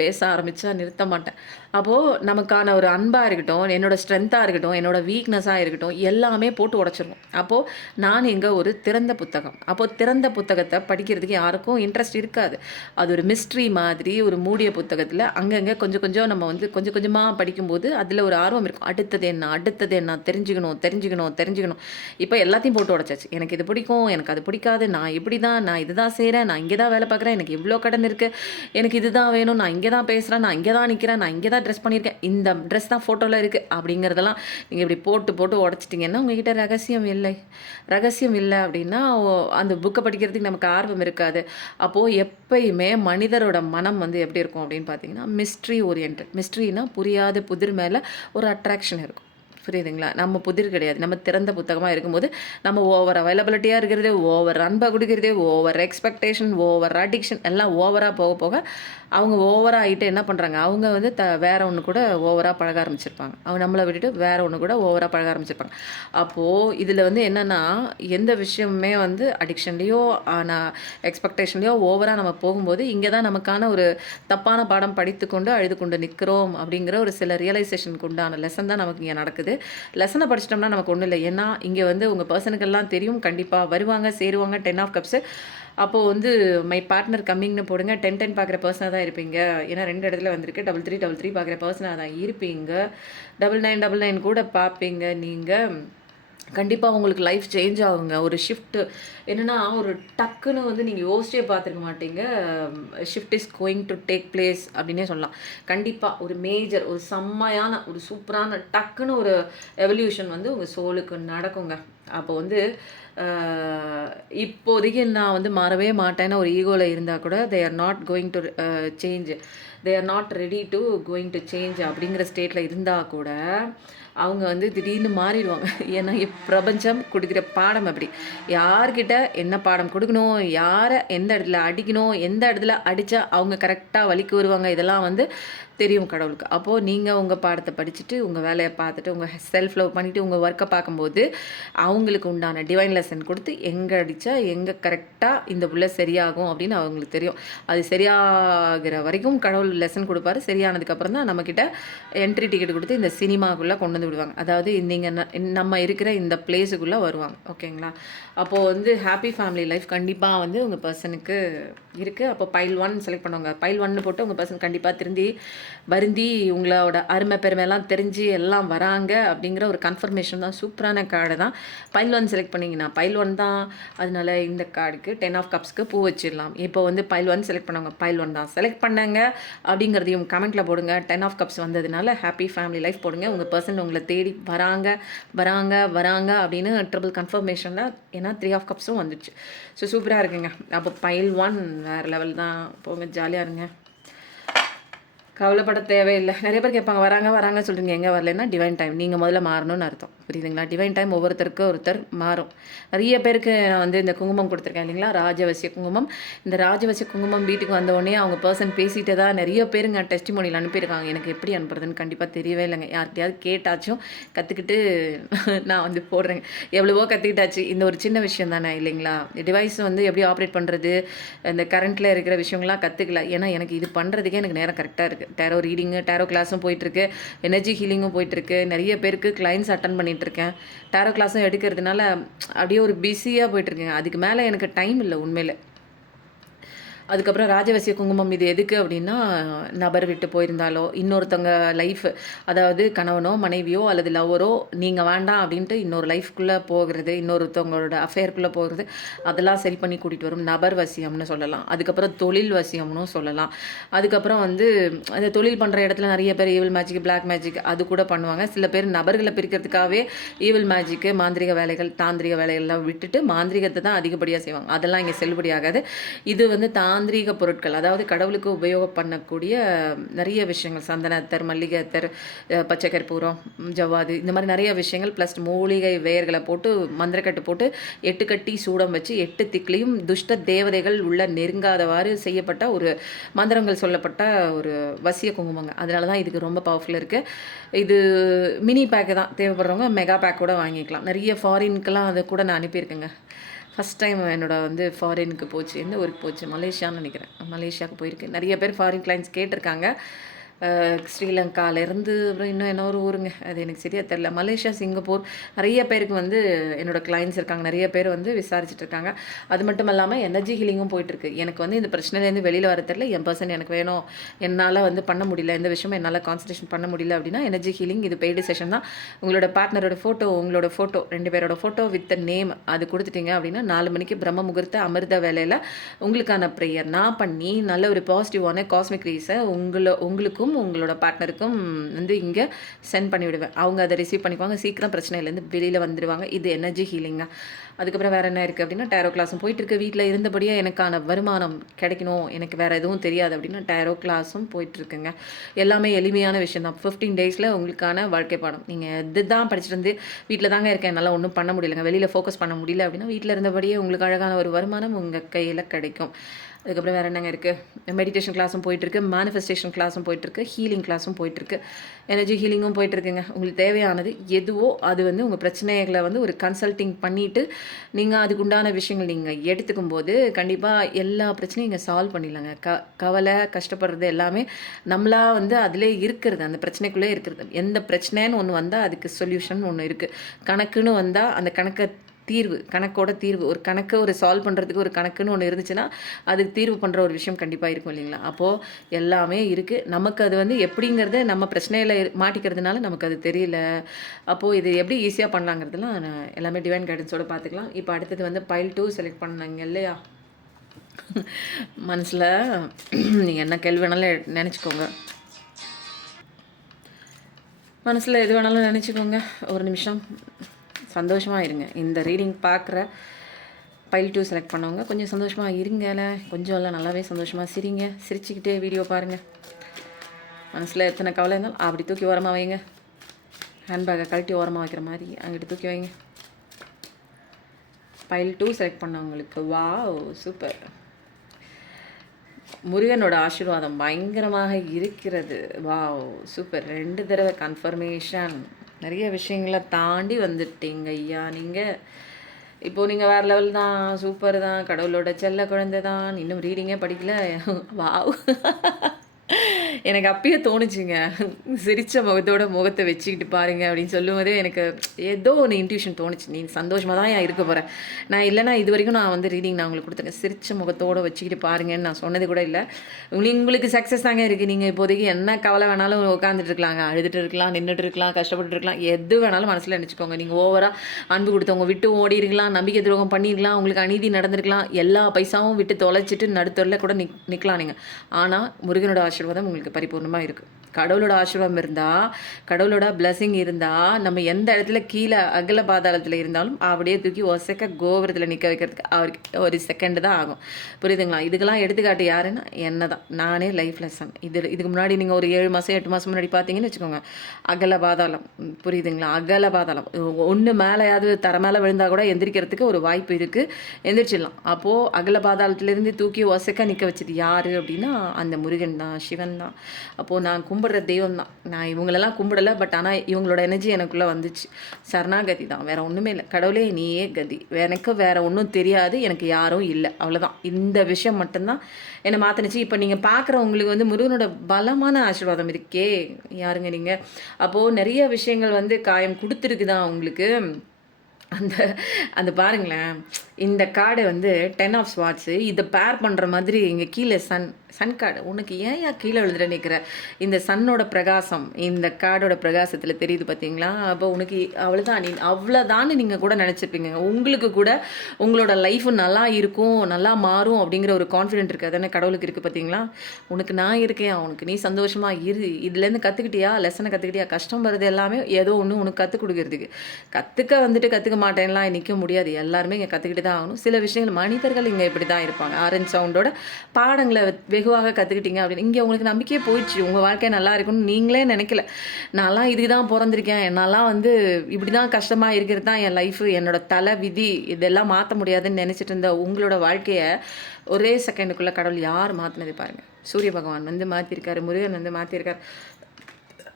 பேச ஆரம்பித்தா நிறுத்த மாட்டேன். அப்போது நமக்கான ஒரு அன்பாக இருக்கட்டும், என்னோடய ஸ்ட்ரென்த்தாக இருக்கட்டும், என்னோடய வீக்னஸாக இருக்கட்டும், எல்லாமே போட்டு உடச்சிருவோம். அப்போது நான் எங்கே ஒரு திறந்த புத்தகம். அப்போது திறந்த புத்தகத்தை படிக்கிறதுக்கு யாருக்கும் இன்ட்ரெஸ்ட் இருக்காது. அது ஒரு மிஸ்ட்ரி மாதிரி, ஒரு மூடிய புத்தகத்தில் அங்கங்கே கொஞ்சம் நம்ம வந்து கொஞ்சம் கொஞ்சமாக படிக்கும்போது அதில் ஒரு ஆர்வம் இருக்கும். அடுத்தது என்ன தெரிஞ்சுக்கணும். இப்போ எல்லாத்தையும் போட்டு உடச்சாச்சு. எனக்கு இது பிடிக்கும், எனக்கு அது பிடிக்காது, நான் இப்படி தான், நான் இதுதான் செய்கிறேன், நான் இங்கே தான் வேலை பார்க்குறேன், எனக்கு இவ்வளோ கடன் இருக்குது, எனக்கு இதுதான் வேணும், நான் இங்கே தான் பேசுகிறேன், நான் இங்கே தான் நிற்கிறேன், நான் இங்கே தான் ட்ரெஸ் பண்ணியிருக்கேன், இந்த ட்ரெஸ் தான் ஃபோட்டோவில் இருக்குது அப்படிங்கிறதெல்லாம் நீங்கள் இப்படி போட்டு உடச்சிட்டிங்கன்னா உங்ககிட்ட ரகசியம் இல்லை அப்படின்னா அந்த புக்கை படிக்கிறதுக்கு நமக்கு ஆர்வம் இருக்காது. அப்போது எப்பயுமே மனிதரோட மனம் வந்து எப்படி இருக்கும் அப்படின்னு பார்த்தீங்கன்னா மிஸ்ட்ரி ஓரியன்ட். மிஸ்ட்ரினா புரியாத புதிர் மேலே ஒரு அட்ராக்ஷன் இருக்கும். புரியுதுங்களா? நம்ம புதிர் கிடையாது. நம்ம திறந்த புத்தகமா இருக்கும்போது, நம்ம ஓவர் அவைலபிலிட்டியா இருக்கிறது, ஓவர் அன்பா குடுக்கிறது, ஓவர் எக்ஸ்பெக்டேஷன், ஓவர் அடிக்ஷன் எல்லாம் ஓவரா போக போக, அவங்க ஓவரா ஆயிட்டு என்ன பண்றாங்க, அவங்க வந்து வேற ஒண்ணு கூட ஓவரா பழக ஆரம்பிச்சிருப்பாங்க. அவங்க நம்மள விட்டுட்டு வேற ஒண்ணு கூட ஓவரா பழக ஆரம்பிச்சிருப்பாங்க. அப்போ இதில வந்து என்னன்னா, எந்த விஷயமுமே வந்து அடிக்ஷன்லயோ, நான் எக்ஸ்பெக்டேஷன்லயோ ஓவரா நம்ம போகும்போது, இங்க தான் நமக்கான ஒரு தப்பான பாடம் படித்துக்கொண்டு அழுது கொண்டு நிற்கிறோம் அப்படிங்கிற ஒரு சில ரியலைசேஷனுக்கு உண்டான லெசன் தான் நமக்கு இங்கே நடக்குது. லெசனை படிச்சிட்டோம்னா நமக்கு ஒன்றும் இல்லை. ஏன்னா இங்கே வந்து உங்கள் பர்சனுக்கெல்லாம் தெரியும், கண்டிப்பாக வருவாங்க, சேருவாங்க. 10 ஆஃப் கப்ஸு. அப்போது வந்து மை பார்ட்னர் கம்மிங்னு போடுங்க. 10 10 பார்க்குற பர்சனாக தான் இருப்பீங்க. ஏன்னா 2 இடத்துல வந்திருக்கு. 33 33 பார்க்குற பர்சனாக தான் இருப்பீங்க. 99 99 கூட பார்ப்பீங்க நீங்கள். கண்டிப்பாக உங்களுக்கு லைஃப் சேஞ்ச் ஆகுங்க. ஒரு ஷிஃப்ட்டு என்னென்னா, ஒரு டக்குன்னு வந்து நீங்கள் யோசிச்சே பார்த்துருக்க மாட்டீங்க. Shift is going to take place அப்படின்னே சொல்லலாம். கண்டிப்பாக ஒரு மேஜர், ஒரு செம்மையான, ஒரு சூப்பரான டக்குன்னு ஒரு எவல்யூஷன் வந்து உங்கள் சோலுக்கு நடக்குங்க. அப்போ வந்து இப்போதைக்கு நான் வந்து மாறவே மாட்டேன்னு ஒரு ஈகோவில் இருந்தால் கூட, they are not going to change, they are not ready to going to change அப்படிங்கிற ஸ்டேட்டில் இருந்தால் கூட, அவங்க வந்து திடீர்னு மாறிடுவாங்க. ஏன்னா பிரபஞ்சம் கொடுக்குற பாடம் அப்படி. யார்கிட்ட என்ன பாடம் கொடுக்கணும், யாரை எந்த இடத்துல அடிக்கணும், எந்த இடத்துல அடித்தா அவங்க கரெக்டாக வழிக்கு வருவாங்க, இதெல்லாம் வந்து தெரியும் கடவுளுக்கு. அப்போது நீங்கள் உங்கள் பாடத்தை படிச்சுட்டு, உங்கள் வேலையை பார்த்துட்டு, உங்கள் செல்ஃப் லவ் பண்ணிவிட்டு, உங்கள் ஒர்க்கை பார்க்கும்போது, அவங்களுக்கு உண்டான டிவைன் லெசன் கொடுத்து, எங்கே அடித்தா எங்கே கரெக்டாக இந்த புள்ள சரியாகும் அப்படின்னு அவங்களுக்கு தெரியும். அது சரியாகிற வரைக்கும் கடவுள் லெசன் கொடுப்பாரு. சரியானதுக்கப்புறம் தான் நம்மக்கிட்ட என்ட்ரி டிக்கெட் கொடுத்து இந்த சினிமாக்குள்ளே கொண்டு வந்து விடுவாங்க. அதாவது நீங்கள் நம்ம இருக்கிற இந்த பிளேஸுக்குள்ளே வருவாங்க. ஓகேங்களா? அப்போது வந்து ஹாப்பி ஃபேமிலி லைஃப் கண்டிப்பாக வந்து உங்கள் பர்சனுக்கு இருக்குது. அப்போ பைல் 1 செலக்ட் பண்ணுவாங்க. பைல் 1 போட்டு உங்கள் பர்சன் கண்டிப்பாக வருந்தி உங்களோட அருமை பெருமையெல்லாம் தெரிஞ்சு எல்லாம் வராங்க அப்படிங்கிற ஒரு கன்ஃபர்மேஷன் தான். சூப்பரான கார்டு தான். பைல் 1 செலக்ட் பண்ணிங்கன்னா பைல் 1 தான். அதனால இந்த கார்டுக்கு 10 ஆஃப் கப்ஸ்க்கு பூ வச்சிடலாம். இப்போ வந்து பைல் 1 செலக்ட் பண்ணவங்க பைல் 1 தான் செலக்ட் பண்ணாங்க அப்படிங்கிறதையும் கமெண்ட்டில் போடுங்க. 10 ஆஃப் கப்ஸ் வந்ததுனால ஹாப்பி ஃபேமிலி லைஃப் போடுங்க. உங்கள் பர்சன் உங்களை தேடி வராங்க வராங்க வராங்க அப்படின்னு ட்ரிபிள் கன்ஃபர்மேஷனில். ஏன்னா 3 ஆஃப் கப்ஸும் வந்துச்சு. ஸோ சூப்பராக இருக்குங்க. அப்போ பைல் 1 வேறு லெவல் தான். போங்க, ஜாலியாக இருங்க, கவலைப்பட தேவையில்லை. நிறைய பேர் கேட்பாங்க, வராங்க சொல்கிறீங்க, எங்கே வரலைன்னா டிவைன் டைம். நீங்கள் முதல்ல மாறணும்னு அர்த்தம். புரியுதுங்களா? டிவைன் டைம் ஒவ்வொருத்தருக்கு ஒருத்தர் மாறும். நிறைய பேருக்கு நான் வந்து இந்த குங்குமம் கொடுத்துருக்கேன் இல்லைங்களா, ராஜவசிய குங்குமம். இந்த ராஜவசிய குங்குமம் வீட்டுக்கு வந்தோடனே அவங்க பர்சன் பேசிகிட்டே தான் நிறைய பேருங்க டெஸ்டிமோனியில் அனுப்பியிருக்காங்க. எனக்கு எப்படி அனுப்புறதுன்னு கண்டிப்பாக தெரியவே இல்லைங்க. யார்கிட்டையாவது கேட்டாச்சும் கற்றுக்கிட்டு நான் வந்து போடுறேங்க. எவ்வளவோ கற்றுக்கிட்டாச்சு. இந்த ஒரு சின்ன விஷயம் தானே இல்லைங்களா? டிவைஸ் வந்து எப்படி ஆப்ரேட் பண்ணுறது, இந்த கரண்ட்டில் இருக்கிற விஷயங்கள்லாம் கற்றுக்கல. ஏன்னா எனக்கு இது பண்ணுறதுக்கே எனக்கு நேரம் கரெக்டாக இருக்குது. டேரோ ரீடிங்கு, டேரோ கிளாஸும் போயிட்டுருக்கு, எனர்ஜி ஹீலிங்கும் போயிட்டுருக்கு. நிறைய பேருக்கு கிளைண்ட்ஸ் அட்டன் பண்ணிகிட்ருக்கேன். டேரோ கிளாஸும் எடுக்கிறதுனால அப்படியே ஒரு பிஸியாக போயிட்டுருக்கேங்க. அதுக்கு மேலே எனக்கு டைம் இல்லை உண்மையில். அதுக்கப்புறம் ராஜவசிய குங்குமம் இது எதுக்கு அப்படின்னா, நபர் விட்டு போயிருந்தாலோ, இன்னொருத்தவங்க லைஃப், அதாவது கணவனோ மனைவியோ அல்லது லவ்வரோ நீங்கள் வேண்டாம் அப்படின்ட்டு இன்னொரு லைஃப்குள்ளே போகிறது, இன்னொருத்தவங்களோட அஃபேருக்குள்ளே போகிறது, அதெல்லாம் சரி பண்ணி கூட்டிகிட்டு வரும். நபர் வசியம்னு சொல்லலாம். அதுக்கப்புறம் தொழில் வசியம்னு சொல்லலாம். அதுக்கப்புறம் வந்து அந்த தொழில் பண்ணுற இடத்துல நிறைய பேர் ஈவில் மேஜிக், பிளாக் மேஜிக் அது கூட பண்ணுவாங்க. சில பேர் நபர்களை பிரிக்கிறதுக்காகவே ஈவில் மேஜிக்கு, மாந்திரிக வேலைகள், தாந்திரிக வேலைகள்லாம் விட்டுட்டு மாந்திரிகத்தை தான் அதிகப்படியாக செய்வாங்க. அதெல்லாம் இங்கே செல்லுபடியாகாது. இது வந்து தாந்திரீக பொருட்கள், அதாவது கடவுளுக்கு உபயோகம் பண்ணக்கூடிய நிறைய விஷயங்கள், சந்தனத்தர், மல்லிகைத்தர், பச்சை கற்பூரம், ஜவ்வாது, இந்த மாதிரி நிறைய விஷயங்கள் ப்ளஸ் மூலிகை வேர்களை போட்டு மந்திரக்கட்டு போட்டு 8 கட்டி சூடம் வச்சு 8 திக்கிலையும் துஷ்ட தேவதைகள் உள்ள நெருங்காதவாறு செய்யப்பட்ட ஒரு மந்திரங்கள் சொல்லப்பட்ட ஒரு வசிய குங்குமங்க. அதனால தான் இதுக்கு ரொம்ப பவர்ஃபுல்லாக இருக்குது. இது மினி பேக்கு தான், தேவைப்படுறவங்க மெகா பேக் கூட வாங்கிக்கலாம். நிறைய ஃபாரின்க்கெலாம் அதை கூட நான் அனுப்பியிருக்கேங்க. ஃபஸ்ட் டைம் என்னோட வந்து ஃபாரினுக்கு போச்சு. எந்த ஊருக்கு போச்சு? மலேசியான்னு நினைக்கிறேன். மலேசியாவுக்கு போயிருக்கு. நிறைய பேர் ஃபாரின் கிளைண்ட்ஸ் கேட்டிருக்காங்க. ஸ்ரீலங்காலேருந்து அப்புறம் இன்னும் என்ன ஒரு ஊருங்க, அது எனக்கு சரியாக தெரில. மலேசியா, சிங்கப்பூர் நிறைய பேருக்கு வந்து என்னோடய கிளைண்ட்ஸ் இருக்காங்க. நிறைய பேர் வந்து விசாரிச்சுட்டு இருக்காங்க. அது மட்டும் இல்லாமல் எனர்ஜி ஹீலிங்கும் போயிட்டுருக்கு. எனக்கு வந்து இந்த பிரச்சனையிலேருந்து வெளியில் வர தெரியல. என் பர்சன் எனக்கு வேணும், என்னால் வந்து பண்ண முடியல, எந்த விஷயமும் என்னால் கான்சன்ட்ரேஷன் பண்ண முடியல அப்படின்னா எனர்ஜி ஹீலிங் இது பெய்டு செஷன் தான். உங்களோட பார்ட்னரோட ஃபோட்டோ, உங்களோட ஃபோட்டோ, 2 பேரோட ஃபோட்டோ வித் நேம் அது கொடுத்துட்டீங்க அப்படின்னா 4 மணிக்கு பிரம்ம முகூர்த்த அமிர்த வேலையில் உங்களுக்கான ப்ரேயர் நான் பண்ணி நல்ல ஒரு பாசிட்டிவான காஸ்மிக் ரீஸை உங்களுக்கும் உங்களுக்கும் உங்களோட பார்ட்னருக்கும் வந்து இங்கே சென்ட் பண்ணி விடுவேன். அவங்க அதை ரிசீவ் பண்ணிக்குவாங்க. சீக்கிரம் பிரச்சனையிலேருந்து வெளியில் வந்துடுவாங்க. இது எனர்ஜி ஹீலிங்காக. அதுக்கப்புறம் வேறு என்ன இருக்குது அப்படின்னா, டேரோ கிளாஸும் போயிட்டுருக்கு. வீட்டில் இருந்தபடியே எனக்கான வருமானம் கிடைக்கணும், எனக்கு வேறு எதுவும் தெரியாது அப்படின்னா டேரோ கிளாஸும் போயிட்டுருக்குங்க. எல்லாமே எளிமையான விஷயம் தான். 15 டேஸில் உங்களுக்கான வாழ்க்கை பாடம். நீங்கள் இது தான் படிச்சுட்டு வந்து வீட்டில் தாங்க இருக்கேன், என்னால் ஒன்றும் பண்ண முடியலைங்க, வெளியில் ஃபோக்கஸ் பண்ண முடியல அப்படின்னா வீட்டில் இருந்தபடியே உங்களுக்கு அழகான ஒரு வருமானம் உங்கள் கையில் கிடைக்கும். அதுக்கப்புறம் வேறு என்னங்க இருக்குது, மெடிடேஷன் கிளாஸும் போயிட்டுருக்கு, மேனிஃபெஸ்டேஷன் கிளாஸும் போயிட்டுருக்கு, ஹீலிங் கிளாஸும் போயிட்டுருக்கு, எனர்ஜி ஹீலிங்கும் போயிட்டுருக்குங்க. உங்களுக்கு தேவையானது எதுவோ அது வந்து உங்கள் பிரச்சனைகளை வந்து ஒரு கன்சல்ட்டிங் பண்ணிவிட்டு நீங்கள் அதுக்குண்டான விஷயங்கள் நீங்கள் எடுத்துக்கும் போது கண்டிப்பாக எல்லா பிரச்சனையும் இங்கே சால்வ் பண்ணிடலாங்க. கவலை கஷ்டப்படுறது எல்லாமே நம்மளா வந்து அதிலே இருக்கிறது, அந்த பிரச்சனைக்குள்ளே இருக்கிறது. எந்த பிரச்சனைன்னு ஒன்று வந்தால் அதுக்கு சொல்யூஷன் ஒன்று இருக்குது. கணக்குன்னு வந்தால் அந்த கணக்கை தீர்வு, கணக்கோட தீர்வு, ஒரு கணக்கு ஒரு சால்வ் பண்ணுறதுக்கு ஒரு கணக்குன்னு ஒன்று இருந்துச்சுன்னா அதுக்கு தீர்வு பண்ணுற ஒரு விஷயம் கண்டிப்பாக இருக்கும் இல்லைங்களா? அப்போது எல்லாமே இருக்குது. நமக்கு அது வந்து எப்படிங்கிறத நம்ம பிரச்சனையில் மாட்டிக்கிறதுனால நமக்கு அது தெரியல. அப்போது இது எப்படி ஈஸியாக பண்ணலாங்கிறதுலாம் எல்லாமே டிவைன் கைடன்ஸோடு பார்த்துக்கலாம். இப்போ அடுத்தது வந்து பைல் 2 செலக்ட் பண்ணாங்க இல்லையா? மனசில் நீங்கள் என்ன கேள்வி வேணாலும் நினச்சிக்கோங்க, மனசில் எது வேணாலும் நினச்சிக்கோங்க. ஒரு நிமிஷம் சந்தோஷமாக இருங்க. இந்த ரீடிங் பார்க்குற பைல் 2 செலக்ட் பண்ணவங்க கொஞ்சம் சந்தோஷமாக இருங்கல, கொஞ்சம் இல்லை நல்லாவே சந்தோஷமாக சிரிங்க. சிரிச்சுக்கிட்டே வீடியோ பாருங்கள். மனசில் எத்தனை கவலை இருந்தாலும் அப்படி தூக்கி ஓரமாக வைங்க. ஹேண்ட்பேக்கை கழட்டி ஓரமாக வைக்கிற மாதிரி அங்கிட்டு தூக்கி வைங்க. பைல் 2 செலக்ட் பண்ணவங்களுக்கு வாவ் சூப்பர், முருகனோட ஆசீர்வாதம் பயங்கரமாக இருக்கிறது. வாவ் சூப்பர், 2 தடவை கன்ஃபர்மேஷன். நிறைய விஷயங்களை தாண்டி வந்துட்டீங்க ஐயா நீங்கள். இப்போது நீங்கள் வேறு லெவல் தான், சூப்பர் தான், கடவுளோட செல்ல குழந்தை தான். இன்னும் ரீடிங்கே படிக்கல. வாவ் எனக்கு அப்பயே தோணுச்சுங்க, சிரித்த முகத்தோட முகத்தை வச்சுக்கிட்டு பாருங்க அப்படின்னு சொல்லும்போதே எனக்கு ஏதோ ஒன்று இன்ட்யூஷன் தோணுச்சு. நீ சந்தோஷமாக தான் ஏன் இருக்க போகிறேன். நான் இல்லைனா இது வரைக்கும் நான் வந்து ரீடிங் நான் உங்களுக்கு கொடுத்துருக்கேன். சிரித்த முகத்தோடு வச்சுக்கிட்டு பாருங்கன்னு நான் சொன்னது கூட இல்லை. உங்களுக்கு சக்ஸஸ் தாங்க இருக்குது. நீங்கள் இப்போதைக்கு என்ன கவலை வேணாலும் உட்காந்துட்டு இருக்கலாங்க, அழுதுட்டு இருக்கலாம், நின்றுட்டு இருக்கலாம், கஷ்டப்பட்டு இருக்கலாம், எது வேணாலும் மனசில் நினச்சிக்கோங்க. நீங்கள் ஓவராக அன்பு கொடுத்தவங்க விட்டு ஓடி இருக்கலாம், நம்பிக்கை துரோகம் பண்ணியிருக்கலாம், உங்களுக்கு அநீதி நடந்திருக்கலாம், எல்லா பைசாவும் விட்டு தொலைச்சிட்டு நடுத்தரில் கூட நிற்கலாம் நீங்கள். ஆனால் முருகனோட ஆசீர்வாதம் உங்களுக்கு பரிபூர்ணமாக இருக்குது. கடவுளோட ஆசீர்வாதம் இருந்தால், கடவுளோட பிளஸிங் இருந்தால், நம்ம எந்த இடத்துல கீழே அகல பாதாளத்தில் இருந்தாலும் அப்படியே தூக்கி ஒசக்க கோபுரத்தில் நிற்க வைக்கிறதுக்கு அவருக்கு ஒரு செகண்டு தான் ஆகும். புரியுதுங்களா? இதுக்கெல்லாம் எடுத்துக்காட்டு யாருன்னா என்ன தான். நானே லைஃப் லெசன். இதுக்கு முன்னாடி நீங்கள் ஒரு 7 மாதம் 8 மாதம் முன்னாடி பார்த்தீங்கன்னு வச்சுக்கோங்க, அகல பாதாளம். புரியுதுங்களா? அகல பாதாளம். ஒன்று மேலேயாவது தர மேலே விழுந்தால் கூட எந்திரிக்கிறதுக்கு ஒரு வாய்ப்பு இருக்குது, எந்திரிச்சிடலாம். அப்போது அகல பாதாளத்திலேருந்து தூக்கி ஒசக்க நிற்க வச்சது யார் அப்படின்னா அந்த முருகன் தான், சிவன் தான். அப்போது நான் கும்பிடுற தெய்வம் தான். நான் இவங்களெல்லாம் கும்பிடலை, பட் ஆனால் இவங்களோட எனர்ஜி எனக்குள்ளே வந்துச்சு. சரணாகதி தான், வேறு ஒன்றுமே இல்லை. கடவுளே நீயே கதி, எனக்கு வேறு ஒன்றும் தெரியாது, எனக்கு யாரும் இல்லை, அவ்வளோதான். இந்த விஷயம் மட்டும்தான் என்னை மாற்றினுச்சு. இப்போ நீங்கள் பார்க்குறவங்களுக்கு வந்து முருகனோட பலமான ஆசீர்வாதம் இருக்கே. யாருங்க நீங்கள்? அப்போது நிறைய விஷயங்கள் வந்து காயம் கொடுத்துருக்குதான் உங்களுக்கு. அந்த அந்த பாருங்களேன், இந்த கார்டு வந்து 10 ஆஃப் ஸ்வாட்ஸு. இதை பேர் பண்ணுற மாதிரி இங்கே கீழே சன் கார்டு. உனக்கு ஏன் கீழே எழுதுற நிற்கிற? இந்த சன்னோட பிரகாசம் இந்த கார்டோட பிரகாசத்தில் தெரியுது பார்த்தீங்களா? அப்போ உனக்கு அவ்வளோதான், நீ அவ்வளோதான்னு நீங்கள் கூட நினச்சிருப்பீங்க. உங்களுக்கு கூட உங்களோட லைஃபு நல்லா இருக்கும், நல்லா மாறும் அப்படிங்கிற ஒரு கான்ஃபிடென்ட் இருக்குது. அதானே கடவுளுக்கு இருக்குது பார்த்தீங்களா? உனக்கு நான் இருக்கேன், உனக்கு நீ சந்தோஷமாக இரு. இதுலேருந்து கற்றுக்கிட்டியா, லெசனை கற்றுக்கிட்டியா? கஷ்டம் வருது எல்லாமே ஏதோ ஒன்று உனக்கு கற்றுக் கொடுக்கறதுக்கு. கற்றுக்க மாட்டேன்லாம் நிற்க முடியாது. எல்லாருமே இங்கே கற்றுக்கிட்டு தான் ஆகணும். சில விஷயங்கள் மனிதர்கள் இங்கே இப்படி தான் இருப்பாங்க. ஆரஞ்ச் சவுண்டோட பாடங்களை வெகுவாக கற்றுக்கிட்டீங்க அப்படின்னு இங்கே உங்களுக்கு நம்பிக்கையே போயிடுச்சு. உங்கள் வாழ்க்கை நல்லா இருக்குன்னு நீங்களே நினைக்கல. நான்லாம் இதுக்கு தான் பிறந்திருக்கேன், என்னாலாம் வந்து இப்படி தான் கஷ்டமாக இருக்கிறது தான் என் லைஃபு, என்னோட தலை விதி, இதெல்லாம் மாற்ற முடியாதுன்னு நினச்சிட்டு இருந்த உங்களோட வாழ்க்கையை ஒரே செகண்டுக்குள்ளே கடவுள் யார் மாற்றினது பாருங்கள். சூரிய பகவான் வந்து மாற்றிருக்காரு, முருகன் வந்து மாற்றிருக்காரு.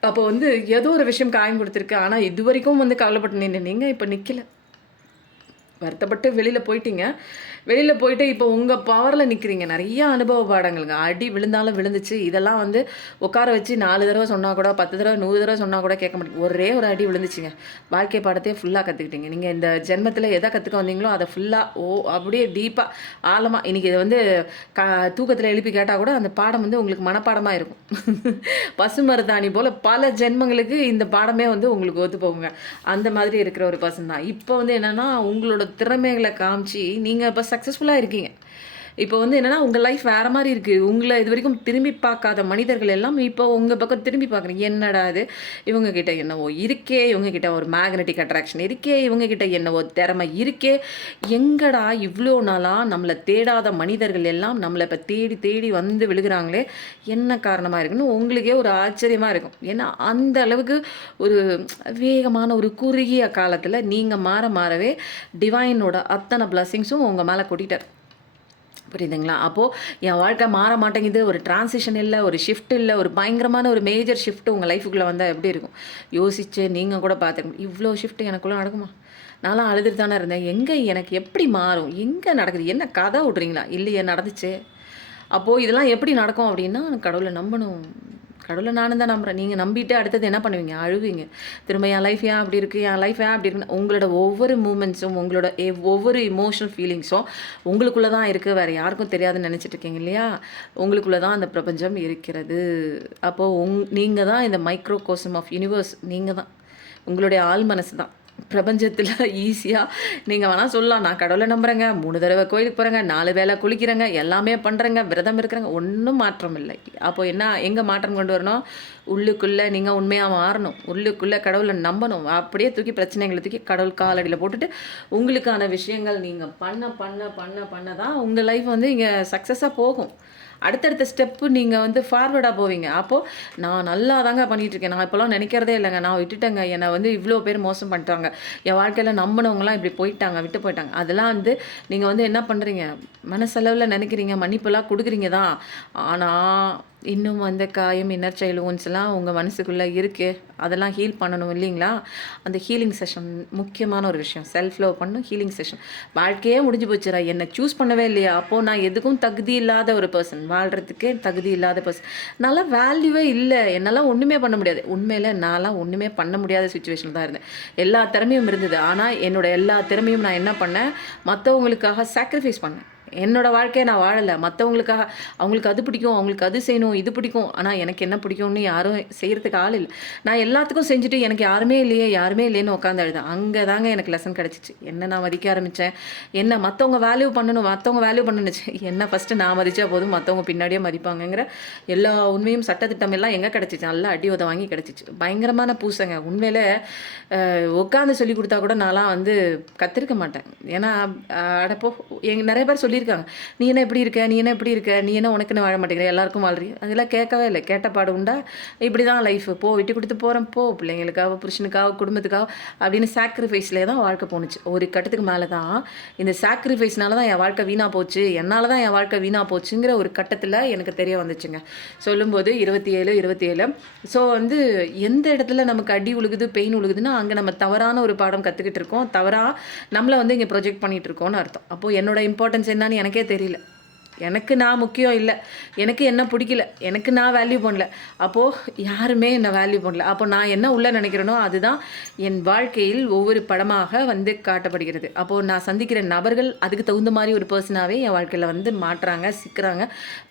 அப்போ வந்து ஏதோ ஒரு விஷயம் காயம் கொடுத்துருக்கு. ஆனால் இது வரைக்கும் வந்து கவலைப்பட்டு நீங்கள் இப்போ நிற்கல, வருத்தப்பட்டு வெளியில் போயிட்டீங்க. வெளியில் போயிட்டு இப்போ உங்கள் பவரில் நிற்கிறீங்க. நிறைய அனுபவ பாடங்களுங்க. அடி விழுந்தாலும் விழுந்துச்சு. இதெல்லாம் வந்து உட்கார வச்சு 4 தடவை சொன்னால் கூட 10 தடவை 100 தடவை சொன்னால் கூட கேட்க மாட்டேங்க. ஒரே ஒரு அடி விழுந்துச்சுங்க, வாழ்க்கை பாடத்தையே ஃபுல்லாக கற்றுக்கிட்டீங்க. நீங்கள் இந்த ஜென்மத்தில் எதை கற்றுக்க வந்தீங்களோ அதை ஃபுல்லாக அப்படியே டீப்பாக ஆழமாக இன்றைக்கி இதை வந்து தூக்கத்தில் எழுப்பி கேட்டால் கூட அந்த பாடம் வந்து உங்களுக்கு மனப்பாடமாக இருக்கும். பசுமருதாணி போல் பல ஜென்மங்களுக்கு இந்த பாடமே வந்து உங்களுக்கு ஒத்து போகுங்க. அந்த மாதிரி இருக்கிற ஒரு பர்சன் தான். இப்போ வந்து என்னென்னா உங்களோட திறமைகளை காமிச்சு நீங்கள் இப்போ சக்ஸஸ்ஃபுல்லாக இருக்கீங்க. இப்போ வந்து என்னன்னா, உங்க லைஃப் வேற மாரி இருக்கு. உங்கள இதுவரைக்கும் திரும்பி பார்க்காத மனிதர்கள் எல்லாம் இப்போ உங்க பக்கம் திரும்பி பார்க்குறீங்க. என்னடா இது! இவங்க கிட்ட என்னவோ இருக்கே! இவங்க கிட்ட ஒரு மேக்னெட்டிக் அட்ராக்ஷன் இருக்கே! இவங்க கிட்ட என்னவோ திறமை இருக்கே! எங்கடா இவ்ளோ நாளா நம்மள தேடாத மனிதர்கள் எல்லாம் நம்மள இப்ப தேடி தேடி வந்து விழுகுறாங்களே! என்ன காரணமா இருக்குன்னு உங்களுக்கே ஒரு ஆச்சரியமா இருக்கும். ஏன்னா, அந்த அளவுக்கு ஒரு வேகமான ஒரு குறுகிய காலத்துல நீங்க மாறவே டிவைனோட அத்தன பிளெஸ்ஸிங்ஸும் உங்க மேல கொட்டிட்டார். புரியுதுங்களா? அப்போ என் வாழ்க்கை மாற மாட்டேங்குது. ஒரு ட்ரான்சிஷன் இல்ல, ஒரு ஷிஃப்ட் இல்ல, ஒரு பயங்கரமான ஒரு மேஜர் ஷிஃப்ட் உங்க லைஃப்குள்ள வந்தா எப்படி இருக்கும்? யோசிச்சு நீங்க கூட பார்த்துக்கணும். இவ்ளோ ஷிஃப்ட் எனக்குள்ள நடக்குமா? நான்லாம் அழுதுட்டு தானே இருந்தேன். எங்க எனக்கு எப்படி மாறும்? எங்க நடக்குது? என்ன கதை விட்றீங்களா? இல்லையே நடந்துச்சே. அப்போ இதெல்லாம் எப்படி நடக்கும் அப்படின்னா, கடவுள நம்பணும். கடவுள நானும் தான் நம்புறேன். நீங்க நம்பிட்டு அடுத்தது என்ன பண்ணுவீங்க? அழுவீங்க. திரும்ப என் லைஃப் ஏன் அப்படி இருக்கு? என் லைஃப் ஏன் அப்படி இருக்குன்னு உங்களோட ஒவ்வொரு மூமெண்ட்ஸும், உங்களோட ஒவ்வொரு எமோஷனல் ஃபீலிங்ஸும் உங்களுக்குள்ள தான் இருக்கு. வேற யாருக்கும் தெரியாதுன்னு நெனச்சிட்டு இருக்கீங்க இல்லையா? உங்களுக்குள்ள தான் அந்த பிரபஞ்சம் இருக்கிறது. அப்போ நீங்க தான் இந்த மைக்ரோகாஸ்ம் ஆஃப் யூனிவர்ஸ். நீங்க தான். உங்களுடைய ஆழ் மனசு தான். பிரபஞ்சத்தில ஈஸியா நீங்க வேணா சொல்லலாம், நான் கடவுள நம்புறேங்க, 3 தடவ கோயிலுக்கு போறேங்க, 4 வேள குளிக்கிறேங்க, எல்லாமே பண்றேங்க, விரதம் இருக்கிறேங்க. ஒண்ணும் மாற்றம் இல்லை. அப்போ என்ன எங்க மாற்றம் கொண்டு வரணும்? உள்ளுக்குள்ள நீங்க உண்மையா மாறணும். உள்ளுக்குள்ள கடவுள நம்பணும். அப்படியே தூக்கி பிரச்சனைகள தூக்கி கடவுள் காலடியில போட்டுட்டு, உங்களுக்கான விஷயங்கள் நீங்க பண்ண தான் உங்க லைஃப் வந்து இங்க சக்சஸா போகும். அடுத்தடுத்த ஸ்டெப்பு நீங்க வந்து ஃபார்வர்டா போவீங்க. அப்போ நான் நல்லா தாங்க பண்ணிட்டுருக்கேன். நான் இப்போலாம் நினைக்கிறதே இல்லைங்க. நான் விட்டுட்டேங்க. என்னை வந்து இவ்வளோ பேர் மோசம் பண்ணிட்டாங்க. என் வாழ்க்கையில நம்பினவங்கலாம் இப்படி போயிட்டாங்க, விட்டு போயிட்டாங்க. அதெல்லாம் வந்து நீங்க வந்து என்ன பண்றீங்க? மனசளவுல நினைக்கிறீங்க, மன்னிப்புலாம் குடுக்குறீங்க தான். ஆனா, இன்னும் அந்த காயம், இன்னர் சைல்டு வூண்ட்ஸ்லாம் உங்க மனசுக்குள்ள இருக்கு. அதெல்லாம் ஹீல் பண்ணணும் இல்லைங்களா? அந்த ஹீலிங் செஷன் முக்கியமான ஒரு விஷயம். செல்ஃப் லவ் பண்ணணும், ஹீலிங் செஷன். வாழ்க்கையே முடிஞ்சு போச்சுடா. என்ன சூஸ் பண்ணவே இல்லையா? அப்போ நான் எதுக்கும் தகுதி இல்லாத ஒரு பெர்சன். வாழ்றதுக்கே தகுதி இல்லாத பெர்சன். நான்லாம் வேல்யூவே இல்ல. என்னாலாம் ஒண்ணுமே பண்ண முடியாது. உண்மையில நான்லாம் ஒண்ணுமே பண்ண முடியாத சிச்சுவேஷன்ல தான் இருந்தேன். எல்லா திறமையும் இருந்தது. ஆனா, என்னோட எல்லா திறமையும் நான் என்ன பண்ணேன்? மத்தவங்களுக்காக சாக்ரிஃபைஸ் பண்ணேன். என்னோட வாழ்க்கைய நான் வாழல. மத்தவங்களுக்காக அவங்களுக்கு அது பிடிக்கும், அவங்களுக்கு அது செய்யணும், இது பிடிக்கும். ஆனா எனக்கு என்ன பிடிக்கும்னு யாரும் செய்றதுக்கு ஆள் இல்ல. நான் எல்லாத்துக்கும் செஞ்சுட்டு எனக்கு யாருமே இல்லையே, யாருமே இல்லையேன்னு உட்காந்து அழுதேன். அங்க தாங்க எனக்கு லெசன் கிடைச்சுச்சு. என்ன நான் மதிக்க ஆரம்பிச்சேன். என்ன மத்தவங்க வேல்யூ பண்ணணும், மத்தவங்க வேல்யூ பண்ணணுச்சு. என்ன ஃபர்ஸ்ட்டு நான் மதிச்சா போதும், மத்தவங்க பின்னாடியே மதிப்பாங்கங்கிற எல்லா உண்மையும் சட்டதிட்டம் எல்லாம் எங்க கிடைச்சுச்சு? நல்லா அடி உத வாங்கி கிடைச்சுச்சு. பயங்கரமான பூசங்க. உண்மையில உட்காந்து சொல்லிக் குடுத்தா கூட நான்லாம் வந்து கத்திருக்க மாட்டேன். ஏன்னா அட போ நெறைய பேர் சொல்லியிருக்காங்க. "நீ என்ன இப்படி இருக்க? நீ என்ன இப்படி இருக்க? நீ என்ன உனக்குன்னு வாழ மாட்டேங்கிற? எல்லாருக்கும் வாழ்றீ." அதெல்லாம் கேட்கவே இல்ல. கேட்ட பாடு உண்டா? இப்படிதான் லைஃப். போ விட்டு குடுத்து போறேன் போ. பிள்ளைங்களுக்காக, புருஷனுக்காக, குடும்பத்துக்காக அப்படின்னு சாக்ரிஃபைஸ்லயே தான் வாழ்க்கை போணுச்சு. ஒரு கட்டத்துக்கு மேல தான் இந்த சாக்ரிஃபைஸ்னால தான் என் வாழ்க்கை வீணா போச்சு. என்னால தான் என் வாழ்க்கை வீணா போச்சுங்கிற ஒரு கட்டத்துல எனக்கு தெரிய வந்துச்சுங்க. சொல்லும்போது 27 ஸோ வந்து எந்த இடத்துல நமக்கு அடி உழுகுது, பெயின் உழுகுதுன்னா, அங்க நம்ம தவறான ஒரு பாடம் கத்துக்கிட்டு இருக்கோம். தவறா நம்மள வந்து இங்க ப்ரொஜெக்ட் பண்ணிட்டு இருக்கோம்னு அர்த்தம். அப்போ என்னோட இம்பார்ட்டன்ஸ் என்னன்னு எனக்கே தெரியல. எனக்கு நான் முக்கியம் இல்ல. எனக்கு என்ன பிடிக்கல. எனக்கு நான் வேல்யூ பண்ணல. அப்போ யாருமே என்ன வேல்யூ பண்ணல. அப்போ நான் என்ன உள்ள நினைக்கிறேனோ, அதுதான் என் வாழ்க்கையில் ஒவ்வொரு படமாக வந்து காட்டப்படுகிறது. அப்போ நான் சந்திக்கிற நபர்கள் அதுக்கு தகுந்த மாரி ஒரு பெர்சனாவே என் வாழ்க்கையில வந்து மாட்றாங்க, சிக்குறாங்க.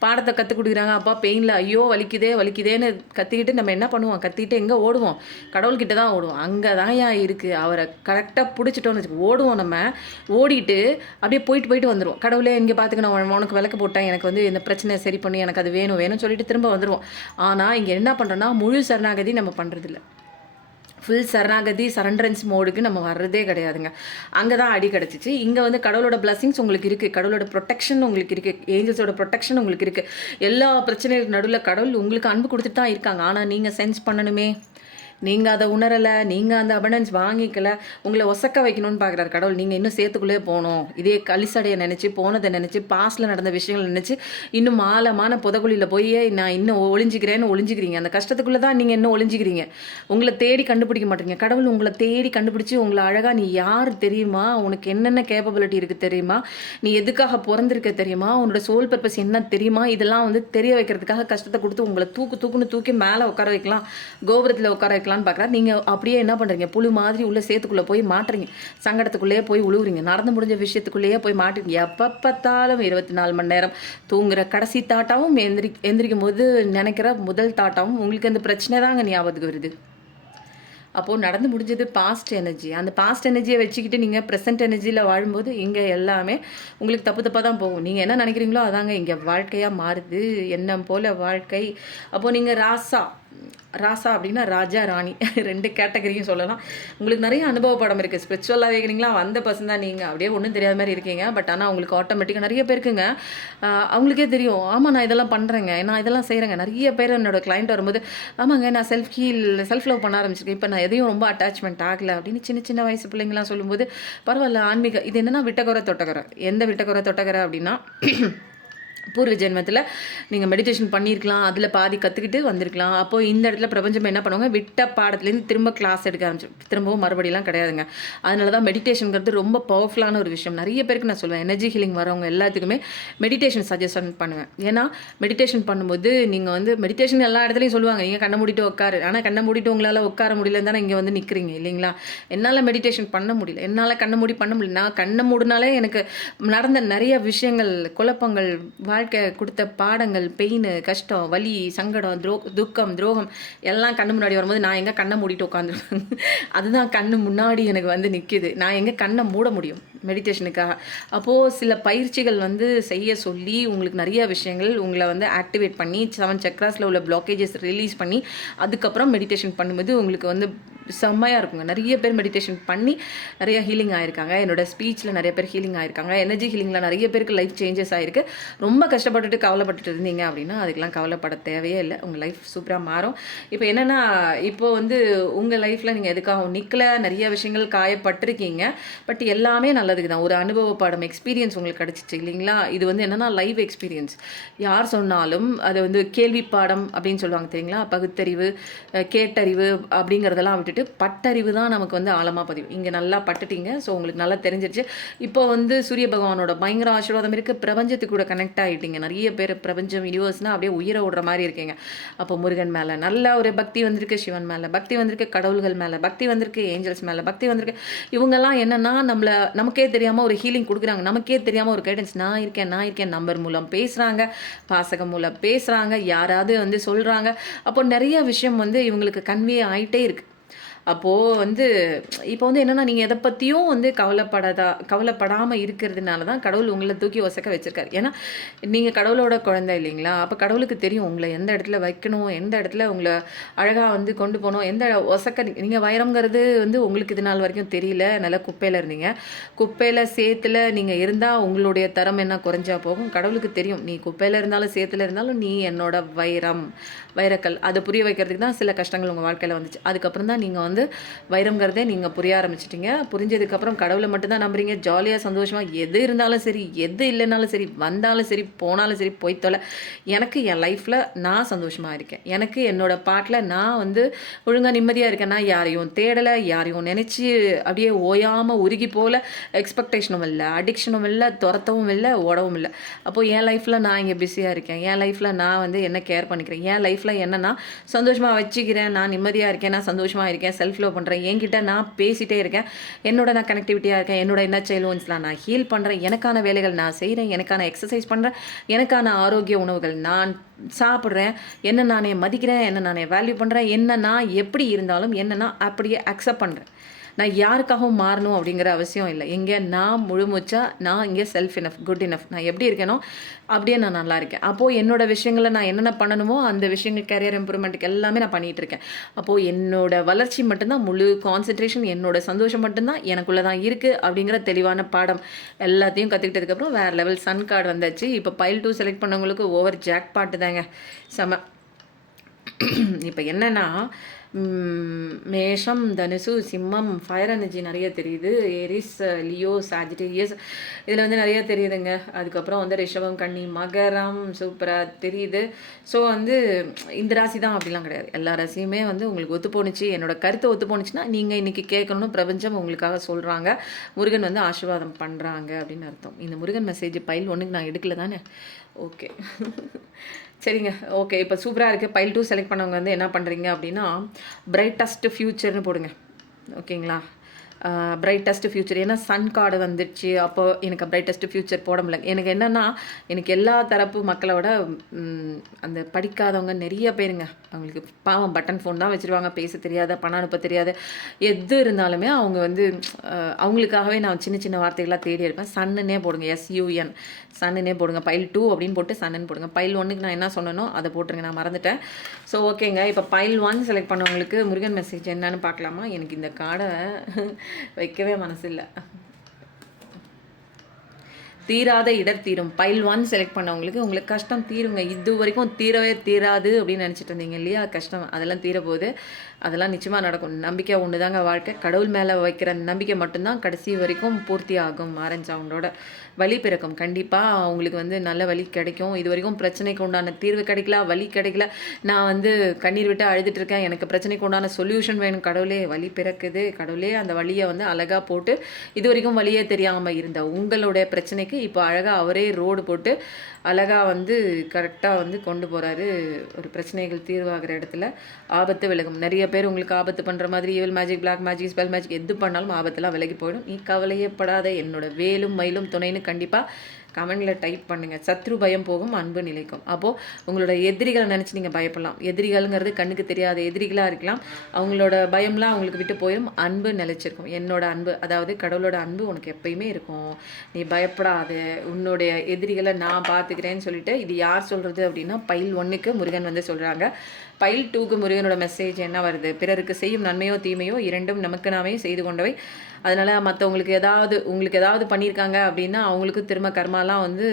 பாடத்த கத்துக் குடுக்குறாங்க. அப்பா பெயின்ல ஐயோ! வலிக்குதே வலிக்குதேன்னு கத்திக்கிட்டு நம்ம என்ன பண்ணுவோம்? கத்திக்கிட்டு எங்க ஓடுவோம்? கடவுள்கிட்ட தான் ஓடுவோம். அங்க தான்யா இருக்கு. அவர கரெக்ட்டா புடிச்சிட்டோம்னு வச்சுக்கோ, ஓடுவோம் நம்ம. ஓடிட்டு அப்படியே போயிட்டு வந்துருவோம். கடவுளே இங்க பார்த்துக்க நான் உனக்கு விளக்கு போட்டேன். எனக்கு வந்து இந்த பிரச்சனைய சரி பண்ணி எனக்கு அது வேணும்னு சொல்லிட்டு திரும்ப வந்துருவோம். ஆனா, இங்க என்ன பண்றோம்னா, முழு சரணாகதி நம்ம பண்றதில்ல. ஃபுல் சரணாகதி, சரண்டரன்ஸ் மோடுக்கு நம்ம வர்றதே கிடையாதுங்க. அங்க தான் அடி கிடைச்சிச்சு. இங்க வந்து கடவுளோட பிளெஸிங்ஸ் உங்களுக்கு இருக்கு. கடவுளோட புரொடெக்ஷன் உங்களுக்கு இருக்கு. ஏஞ்சல்ஸோட புரொடெக்ஷன் உங்களுக்கு இருக்கு. எல்லா பிரச்சனைகளுக்கு நடுவுல கடவுள் உங்களுக்கு அன்பு குடுத்துட்டு தான் இருக்காங்க. ஆனா, நீங்க சென்ஸ் பண்ணணுமே. நீங்க அத உணரல. நீங்க அந்த அபண்டன்ஸ் வாங்கிக்கல. உங்கள ஒசக்க வைக்கணும்னு பார்க்குறாரு கடவுள். நீங்க இன்னும் சேத்துக்குள்ளே போணும். இதே கலிசடைய நெனச்சு, போனத நெனச்சு, பாஸ்ட்ல நடந்த விஷயங்கள நெனச்சு, இன்னும் ஆழமான புதகுழியில போய் நான் இன்னும் ஒளிஞ்சுக்கிறீங்க. அந்த கஷ்டத்துக்குள்ள தான் நீங்க இன்னும் ஒளிஞ்சுக்கிறீங்க. உங்கள தேடி கண்டுபிடிக்க மாட்டீங்க. கடவுள் உங்கள தேடி கண்டுபிடிச்சு, உங்கள அழகா நீ யார் தெரியுமா? உனக்கு என்னென்ன கேப்பபிலிட்டி இருக்கு தெரியுமா? நீ எதுக்காக பொறந்திருக்க தெரியுமா? உன்னோட சோல் பர்பஸ் என்ன தெரியுமா? இதெல்லாம் வந்து தெரிய வைக்கிறதுக்காக கஷ்டத்த குடுத்து உங்கள தூக்குன்னு தூக்கி மேல உட்கார வைக்கலாம். கோபுரத்துல உட்கார வைக்கலாம்னு பார்க்குறாரு. நீங்க அப்படியே என்ன பண்றீங்க? புழு மாதிரி உள்ள சேத்துக்குள்ள போய் மாட்டுறீங்க. சங்கடத்துக்குள்ளேயே போய் உழுவுறீங்க. நடந்து முடிஞ்ச விஷயத்துக்குள்ளேயே போய் மாட்டுறீங்க. எப்ப பார்த்தாலும் 24 மணி நேரம் தூங்குற கடைசி தாட்டாவும் எந்திரிக்கும் போது நினைக்கிற முதல் தாட்டாவும் உங்களுக்கு அந்த பிரச்சனை தாங்க ஞாபகத்துக்கு வருது. அப்போது நடந்து முடிஞ்சது பாஸ்ட் எனர்ஜி. அந்த பாஸ்ட் எனர்ஜியை வச்சுக்கிட்டு நீங்கள் ப்ரெசென்ட் எனர்ஜியில் வாழும்போது இங்கே எல்லாமே உங்களுக்கு தப்பு தப்பாக தான் போகும். நீங்கள் என்ன நினைக்கிறீங்களோ அதாங்க இங்கே வாழ்க்கையாக மாறுது. எண்ணம் போல் வாழ்க்கை. அப்போது நீங்கள் ராசா அப்படின்னா ராஜா ராணி 2 கேட்டகரியும் சொல்லலாம். உங்களுக்கு நிறைய அனுபவ படம் இருக்குது. ஸ்பிரிச்சுவல் அவேக்கனிங்லாம் வந்த பர்சன் தான் நீங்கள். அப்படியே ஒன்றும் தெரியாத மாதிரி இருக்கீங்க. பட் ஆனால் உங்களுக்கு ஆட்டோமேட்டிக்காக நிறைய பேருக்குங்க அவங்களுக்கே தெரியும், ஆமாம் நான் இதெல்லாம் பண்ணுறேங்க, நான் இதெல்லாம் செய்கிறேங்க. நிறைய பேர் என்னோட கிளைண்ட் வரும்போது, ஆமாங்க நான் செல்ஃப் லவ் பண்ண ஆரம்பிச்சிருக்கேன், இப்போ நான் எதையும் ரொம்ப அட்டாச்மெண்ட் ஆகலை அப்படின்னு சின்ன சின்ன வயசு பிள்ளைங்களாம் சொல்லும்போது, பரவாயில்ல ஆன்மீக இது என்னென்னா விட்டக்குறை தொட்டக்குறை. எந்த விட்டக்குறை தொட்டக்குறை அப்படின்னா பூர்வ ஜென்மத்தில் நீங்கள் மெடிடேஷன் பண்ணியிருக்கலாம், அதில் பாதி கற்றுக்கிட்டு வந்திருக்கலாம். அப்போது இந்த இடத்துல பிரபஞ்சம் என்ன பண்ணுவாங்க, விட்ட பாடத்துலேருந்து திரும்ப கிளாஸ் எடுக்க ஆரம்பிச்சு, திரும்பவும் மறுபடியெல்லாம் கிடையாதுங்க. அதனால தான் மெடிடேஷனுங்கிறது ரொம்ப பவர்ஃபுல்லான ஒரு விஷயம். நிறைய பேருக்கு நான் சொல்லுவேன், எனர்ஜி ஹீலிங் வரவங்க எல்லாத்துக்குமே மெடிடேஷன் சஜஷன் பண்ணுவேன். ஏன்னா மெடிடேஷன் பண்ணும்போது நீங்கள் வந்து மெடிடேஷன் எல்லா இடத்துலையும் சொல்லுவாங்க, நீங்கள் கண்ணை மூடிட்டு உட்காரு. ஆனால் கண்ணை மூடிட்டு உங்களால் உட்கார முடியலன்னு தானே இங்கே வந்து நிற்கிறீங்க இல்லைங்களா? என்னால் மெடிடேஷன் பண்ண முடியல, என்னால் கண்ணை மூடி பண்ண முடியல. நான் கண்ணை மூடினாலே எனக்கு நடந்த நிறைய விஷயங்கள், குழப்பங்கள், வாழ்க்கை கொடுத்த பாடங்கள், பெயின், கஷ்டம், வலி, சங்கடம், துக்கம், துரோகம் எல்லாம் கண்ணு முன்னாடி வரும்போது நான் எங்கே கண்ணை மூடிட்டு உட்காந்துருவேன். அதுதான் கண்ணு முன்னாடி எனக்கு வந்து நிற்கிது. நான் எங்கே கண்ணை மூட முடியும் மெடிடேஷனுக்காக? அப்போது சில பயிற்சிகள் வந்து செய்ய சொல்லி உங்களுக்கு நிறைய விஷயங்கள் உங்களை வந்து ஆக்டிவேட் பண்ணி 7 சக்ராஸில் உள்ள பிளாக்கேஜஸ் ரிலீஸ் பண்ணி அதுக்கப்புறம் மெடிடேஷன் பண்ணும்போது உங்களுக்கு வந்து செம்மையாக இருக்குங்க. நிறைய பேர் மெடிடேஷன் பண்ணி நிறைய ஹீலிங் ஆகிருக்காங்க. என்னோடய ஸ்பீச்சில் நிறைய பேர் ஹீலிங் ஆகிருக்காங்க. எனர்ஜி ஹீலிங்கில் நிறைய பேருக்கு லைஃப் சேஞ்சஸ் ஆகிருக்கு. ரொம்ப கஷ்டப்பட்டுட்டு கவலைப்பட்டுட்டு இருந்தீங்க அப்படின்னா அதுக்கெலாம் கவலைப்பட தேவையே இல்லை. உங்கள் லைஃப் சூப்பராக மாறும். இப்போ என்னென்னா, இப்போ வந்து உங்கள் லைஃப்பில் நீங்கள் எதுக்காகவும் நிற்கல, நிறைய விஷயங்கள் காயப்பட்டிருக்கீங்க. பட் எல்லாமே நல்லதுக்கு தான். ஒரு அனுபவ பாடம், எக்ஸ்பீரியன்ஸ் உங்களுக்கு கிடச்சிச்சு இல்லைங்களா? இது வந்து என்னென்னா லைவ் எக்ஸ்பீரியன்ஸ். யார் சொன்னாலும் அது வந்து கேள்வி பாடம் அப்படின்னு சொல்லுவாங்க தெரியுங்களா? பகுத்தறிவு, கேட்டறிவு அப்படிங்கிறதெல்லாம் விட்டுட்டு பட்டறிவு தான் நமக்கு வந்து ஆழமாக பதிவு. இங்கே நல்லா பட்டுட்டீங்க. ஸோ உங்களுக்கு நல்லா தெரிஞ்சிருச்சு. இப்போ வந்து சூரிய பகவானோட பயங்கர ஆசீர்வாதம் இருக்குது. பிரபஞ்சத்துக்கு கூட கனெக்ட் ஆகிட்டீங்க. நிறைய பேர் பிரபஞ்சம் யூனிவர்ஸ்னால் அப்படியே உயிரை விடுற மாதிரி இருக்கீங்க. அப்போ முருகன் மேலே நல்ல ஒரு பக்தி வந்திருக்கு, சிவன் மேலே பக்தி வந்திருக்கு, கடவுள்கள் மேலே பக்தி வந்திருக்கு, ஏஞ்சல்ஸ் மேலே பக்தி வந்திருக்கு. இவங்கெல்லாம் என்னென்னா நமக்கே தெரியாமல் ஒரு ஹீலிங் கொடுக்குறாங்க. நமக்கே தெரியாமல் ஒரு கைடன்ஸ், நான் இருக்கேன் நம்பர் மூலம் பேசுகிறாங்க, வாசகம் மூலம் பேசுகிறாங்க, யாராவது வந்து சொல்கிறாங்க. அப்போ நிறைய விஷயம் வந்து இவங்களுக்கு கன்வே ஆகிட்டே இருக்குது. அப்போது வந்து இப்போ வந்து என்னென்னா, நீங்கள் எதை பற்றியும் வந்து கவலைப்படாமல் இருக்கிறதுனால தான் கடவுள் உங்களை தூக்கி ஒசக்க வச்சுருக்காரு. ஏன்னா நீங்கள் கடவுளோட குழந்தை இல்லைங்களா? அப்போ கடவுளுக்கு தெரியும் உங்களை எந்த இடத்துல வைக்கணும், எந்த இடத்துல உங்களை அழகாக வந்து கொண்டு போகணும், எந்த ஒசக்க. நீங்கள் வைரம்ங்கிறது வந்து உங்களுக்கு இது நாள் வரைக்கும் தெரியல. நல்லா குப்பையில் இருந்தீங்க. குப்பையில் சேத்துல நீங்கள் இருந்தால் உங்களுடைய தரம் என்ன குறைஞ்சா போகும். கடவுளுக்கு தெரியும், நீ குப்பையில் இருந்தாலும் சேத்துல இருந்தாலும் நீ என்னோட வைரக்கல். அதை புரிய வைக்கிறதுக்கு தான் சில கஷ்டங்கள் உங்கள் வாழ்க்கையில் வந்துச்சு. அதுக்கப்புறம் தான் நீங்கள் வந்து வைரம்ங்கிறதே நீங்கள் புரிய ஆரம்பிச்சிட்டிங்க. புரிஞ்சதுக்கப்புறம் கடவுளை மட்டும்தான் நம்புறீங்க. ஜாலியாக சந்தோஷமாக எது இருந்தாலும் சரி, எது இல்லைனாலும் சரி, வந்தாலும் சரி, போனாலும் சரி, போய்த்தொலை. எனக்கு என் லைஃப்பில் நான் சந்தோஷமாக இருக்கேன். எனக்கு என்னோடய பாட்டில் நான் வந்து ஒழுங்காக நிம்மதியாக இருக்கேன். நான் யாரையும் தேடலை, யாரையும் நினச்சி அப்படியே ஓயாமல் உருகி போல் எக்ஸ்பெக்டேஷனும் இல்லை, அடிக்ஷனும் இல்லை, துரத்தவும் இல்லை, ஓடவும் இல்லை. அப்போது என் லைஃப்பில் நான் இங்கே பிஸியாக இருக்கேன். என் லைஃப்பில் நான் வந்து என்ன கேர் பண்ணிக்கிறேன். என் லைஃப்பில் என்னென்னா சந்தோஷமாக வச்சுக்கிறேன். நான் நிம்மதியாக இருக்கேன், நான் சந்தோஷமாக இருக்கேன், செல்ஃப் லவ் பண்ணுறேன், என்கிட்ட நான் பேசிகிட்டே இருக்கேன், என்னோட நான் கனெக்டிவிட்டியாக இருக்கேன், என்னோட என்ன சைல்ட்ஹுட்ஸ்லாம் நான் ஹீல் பண்ணுறேன், எனக்கான வேலைகள் நான் செய்கிறேன், எனக்கான எக்ஸசைஸ் பண்ணுறேன், எனக்கான ஆரோக்கிய உணவுகள் நான் சாப்பிட்றேன், என்ன நானே மதிக்கிறேன், என்ன நானே வேல்யூ பண்ணுறேன், என்ன நான் எப்படி இருந்தாலும் என்ன நான் அப்படியே அக்செப்ட் பண்ணுறேன். நான் யாருக்காகவும் மாறணும் அப்படிங்கிற அவசியம் இல்லை. எங்கே நான் முழுமூச்சா நான் இங்கே செல்ஃப் இனஃப், குட் இனஃப், நான் எப்படி இருக்கேனோ அப்படியே நான் நல்லா இருக்கேன். அப்போது என்னோடய விஷயங்களை நான் என்னென்ன பண்ணணுமோ அந்த விஷயங்கள், கேரியர் இம்ப்ரூவ்மெண்ட்டுக்கு எல்லாமே நான் பண்ணிகிட்டு இருக்கேன். அப்போது என்னோட வளர்ச்சி மட்டும்தான், முழு கான்சன்ட்ரேஷன் என்னோட சந்தோஷம் மட்டும்தான் எனக்குள்ளே தான் இருக்குது அப்படிங்கிற தெளிவான பாடம் எல்லாத்தையும் கற்றுக்கிட்டதுக்கப்புறம் வேறு லெவல் சன் கார்டு வந்தாச்சு. இப்போ பைல் 2 செலக்ட் பண்ணவங்களுக்கு ஓவர் ஜாக் பாட்டு தாங்க செம. இப்போ என்னென்னா, மேஷம், தனுசு, சிம்மம், ஃபயர் எனர்ஜி நிறைய தெரியுது. ஏரிஸ், லியோ, சாஜிட்டேரியஸ் இதில் வந்து நிறைய தெரியுதுங்க. அதுக்கப்புறம் வந்து ரிஷபம், கன்னி, மகரம் சூப்பராக தெரியுது. ஸோ வந்து இந்த ராசி தான் அப்படிலாம் கிடையாது. எல்லா ராசியுமே வந்து உங்களுக்கு ஒத்து போணுச்சு, என்னோடய கருத்தை ஒத்து போணுச்சுன்னா நீங்கள் இன்றைக்கி கேட்கணும்னு பிரபஞ்சம் உங்களுக்காக சொல்கிறாங்க. முருகன் வந்து ஆசீர்வாதம் பண்ணுறாங்க அப்படின்னு அர்த்தம். இந்த முருகன் மெசேஜ் பைல் 1க்கு நான் எடுக்கல தானே? ஓகே சரிங்க. ஓகே, இப்போ சூப்பராக இருக்குது. பைல் 2 செலக்ட் பண்ணவங்க வந்து என்ன பண்ணுறீங்க அப்படின்னா, பிரைட்டஸ்ட் ஃப்யூச்சர்னு போடுங்க. ஓகேங்களா? Brightest future. ஏன்னா சன் கார்டு வந்துடுச்சு. அப்போ எனக்கு பிரைட்டஸ்ட் ஃப்யூச்சர் போட முடியல. எனக்கு என்னென்னா, எனக்கு எல்லா தரப்பு மக்களோட அந்த படிக்காதவங்க நிறைய பேருங்க. அவங்களுக்கு பாவம் பட்டன் ஃபோன் தான் வச்சுருவாங்க. பேச தெரியாத, பணம் அனுப்ப தெரியாத, எது இருந்தாலுமே அவங்க வந்து அவங்களுக்காகவே நான் சின்ன சின்ன வார்த்தைகளாக தேடி எடுப்பேன். சன்னுன்னே போடுங்க, SUN சன்னுன்னே போடுங்க. பைல் 2 அப்படின்னு போட்டு சன்னுன்னு போடுங்க. பைல் 1க்கு நான் என்ன சொன்னனோ அதை போட்டுருங்க, நான் மறந்துட்டேன். ஸோ ஓகேங்க. இப்போ பைல் 1 செலக்ட் பண்ணவங்களுக்கு முருகன் மெசேஜ் என்னன்னு பார்க்கலாமா? எனக்கு இந்த கார்டை வைக்கவே மனசில்லை. தீராத இடர் தீரும். பைல் 1 செலக்ட் பண்ணவங்களுக்கு உங்களுக்கு கஷ்டம் தீருங்க. இது வரைக்கும் தீரவே தீராது அப்படின்னு நினச்சிட்டு இருந்தீங்க இல்லையா? கஷ்டம் அதெல்லாம் தீரப்போகுது. அதெல்லாம் நிச்சயமாக நடக்கும். நம்பிக்கை ஒன்று தாங்க வாழ்க்கை. கடவுள் மேலே வைக்கிற நம்பிக்கை மட்டும்தான் கடைசி வரைக்கும் பூர்த்தி ஆகும். ஆரஞ்சு அவங்களோட வழி பிறக்கும். கண்டிப்பாக அவங்களுக்கு வந்து நல்ல வழி கிடைக்கும். இது வரைக்கும் பிரச்சனைக்கு உண்டான தீர்வு கிடைக்கல, வழி கிடைக்கல, நான் வந்து கண்ணீர் விட்டு அழுதுட்டு இருக்கேன், எனக்கு பிரச்சனைக்கு உண்டான சொல்யூஷன் வேணும். கடவுளே வழி பிறக்குது. கடவுளே அந்த வழியை வந்து அழகாக போட்டு, இது வரைக்கும் வழியே தெரியாமல் இருந்த உங்களுடைய பிரச்சனைக்கு இப்போ அழகாக அவரே ரோடு போட்டு அழகாக வந்து கரெக்டாக வந்து கொண்டு போகிறாரு. ஒரு பிரச்சனைகள் தீர்வாகிற இடத்துல ஆபத்து விலகும். நிறைய பேர் உங்களுக்கு ஆபத்து பண்ணுற மாதிரி evil magic, black magic, spell magic எது பண்ணாலும் ஆபத்தெல்லாம் விலகி போயிடும். நீ கவலையப்படாத, என்னோட வேலும் மயிலும் துணைன்னு கண்டிப்பாக கமெண்டில் டைப் பண்ணுங்கள். சத்ரு பயம் போகும், அன்பு நிலைக்கும். அப்போது உங்களோட எதிரிகளை நினச்சி நீங்கள் பயப்படலாம். எதிரிகள்ங்கிறது கண்ணுக்கு தெரியாத எதிரிகளாக இருக்கலாம். அவங்களோட பயம்லாம் அவங்களுக்கு விட்டு போயிடும். அன்பு நிலைச்சிருக்கும். என்னோட அன்பு, அதாவது கடவுளோட அன்பு உனக்கு எப்பயுமே இருக்கும். நீ பயப்படாத, உன்னுடைய எதிரிகளை நான் பார்த்துக்கிறேன்னு சொல்லிட்டு, இது யார் சொல்கிறது அப்படின்னா பைல் 1க்கு முருகன் வந்து சொல்கிறாங்க. பைல் 2க்கு முருகனோட மெசேஜ் என்ன வருது? பிறருக்கு செய்யும் நன்மையோ தீமையோ இரண்டும் நமக்கு நாமே செய்து கொண்டவை. அதனால் மற்றவங்களுக்கு உங்களுக்கு ஏதாவது பண்ணியிருக்காங்க அப்படின்னா அவங்களுக்கு திரும்ப கர்மாலாம் வந்து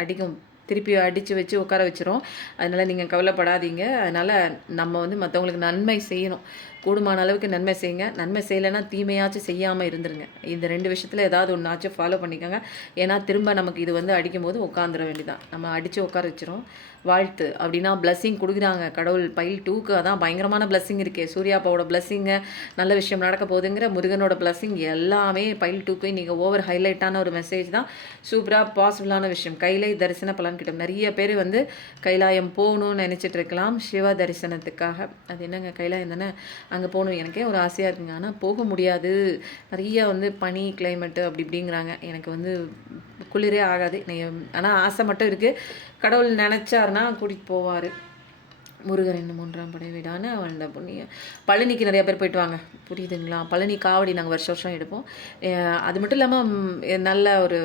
அடிக்கும். திருப்பி அடித்து வச்சு உட்கார வச்சிரும். அதனால் நீங்கள் கவலைப்படாதீங்க. அதனால் நம்ம வந்து மற்றவங்களுக்கு நன்மை செய்யணும். கூடுமான அளவுக்கு நன்மை செய்யுங்க. நன்மை செய்யலைன்னா தீமையாச்சும் செய்யாமல் இருந்துருங்க. இந்த 2 விஷயத்தில் ஏதாவது ஒன்றாச்சும் ஃபாலோ பண்ணிக்கோங்க. ஏன்னா திரும்ப நமக்கு இது வந்து அடிக்கும்போது உட்காந்துட வேண்டியதான். நம்ம அடித்து உட்கார வச்சிரும். வாழ்த்து அப்படின்னா பிளஸ்ஸிங் கொடுக்குறாங்க கடவுள். பைல் 2க்கு அதான் பயங்கரமான பிளஸ்ஸிங் இருக்கே. சூர்யாப்பாவோட பிளஸ்ஸிங்கு, நல்ல விஷயம் நடக்க போகுதுங்கிற முருகனோட பிளஸ்ஸிங் எல்லாமே பைல் 2க்கு நீங்கள் ஓவர் ஹைலைட்டான ஒரு மெசேஜ் தான். சூப்பராக பாசிபிளான விஷயம். கைலை தரிசன பலன் கிட்டும். நிறைய பேர் வந்து கைலாயம் போகணும்னு நினச்சிட்டு இருக்கலாம் சிவ தரிசனத்துக்காக. அது என்னங்க கைலாயம் தானே, அங்கே போகணும். எனக்கே ஒரு ஆசையாக இருக்குங்க, ஆனால் போக முடியாது. நிறைய வந்து பனி கிளைமேட்டு அப்படி இப்படிங்கிறாங்க. எனக்கு வந்து குளிரே ஆகாது. ஆனால் ஆசை மட்டும் இருக்குது. கடவுள் நினச்சாருன்னா கூட்டிகிட்டு போவார். முருகர் என்ன 3ஆம் படை வீடான வாழ்ந்த புண்ணியம். பழனிக்கு நிறைய பேர் போயிட்டு வாங்க. புரியுதுங்களா? பழனி காவடி நாங்கள் வருஷம் எடுப்போம். அது மட்டும் இல்லாமல் நல்ல ஒரு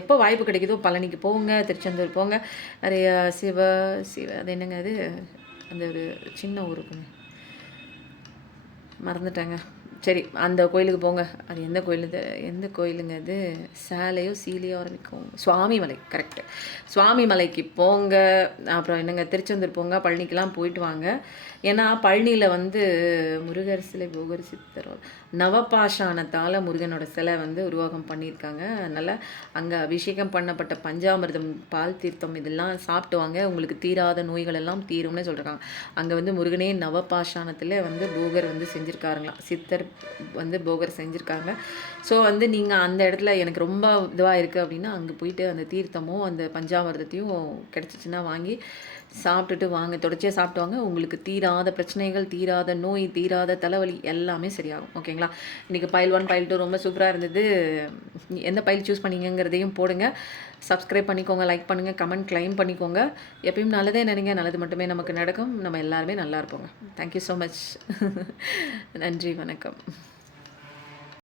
எப்போ வாய்ப்பு கிடைக்குதோ பழனிக்கு போங்க, திருச்செந்தூர் போங்க. நிறைய சிவ அது என்னங்க அது, அந்த ஒரு சின்ன ஊருக்குங்க, மறந்துட்டேங்க. சரி, அந்த கோயிலுக்கு போங்க. அது எந்த கோயிலுங்க அது? சேலையோ சீலையோ ஆரம்பிக்கும். சுவாமிமலை, கரெக்டு. சுவாமிமலைக்கு போங்க. அப்புறம் என்னங்க, திருச்செந்தூர் போங்க. பழனிக்கெலாம் போயிட்டு வாங்க. ஏன்னா பழனியில் வந்து முருகர் சிலை, போகர் சித்தர், நவபாஷாணத்தால் முருகனோட சிலை வந்து உருவாகம் பண்ணியிருக்காங்க. அதனால் அங்கே அபிஷேகம் பண்ணப்பட்ட பஞ்சாமிர்தம், பால் தீர்த்தம் இதெல்லாம் சாப்பிட்டு வாங்க. உங்களுக்கு தீராத நோய்கள் எல்லாம் தீரும்னு சொல்கிறாங்க. அங்கே வந்து முருகனே நவபாஷாணத்தில் வந்து போகர் வந்து செஞ்சுருக்காருங்களாம். சித்தர் வந்து போகர் செஞ்சுருக்காங்க. ஸோ வந்து நீங்கள் அந்த இடத்துல எனக்கு ரொம்ப இதுவாக இருக்குது அப்படின்னா அங்கே போயிட்டு அந்த தீர்த்தமோ அந்த பஞ்சாமிர்தத்தையும் கிடச்சிச்சின்னா வாங்கி சாப்பிட்டுட்டு வாங்க. தொடர்ச்சியாக சாப்பிட்டு வாங்க. உங்களுக்கு தீராத பிரச்சனைகள், தீராத நோய், தீராத தலைவலி எல்லாமே சரியாகும். ஓகேங்களா? இன்றைக்கி பைல் 1 பைல் 2 ரொம்ப சூப்பராக இருந்தது. எந்த பைல் சூஸ் பண்ணிங்கிறதையும் போடுங்க. சப்ஸ்கிரைப் பண்ணிக்கோங்க, லைக் பண்ணுங்கள், கமெண்ட் கிளைம் பண்ணிக்கோங்க. எப்பயும் நல்லதே நினைங்க, நல்லது மட்டுமே நமக்கு நடக்கும். நம்ம எல்லாருமே நல்லா இருப்போங்க. Thank you so much. நன்றி, வணக்கம்.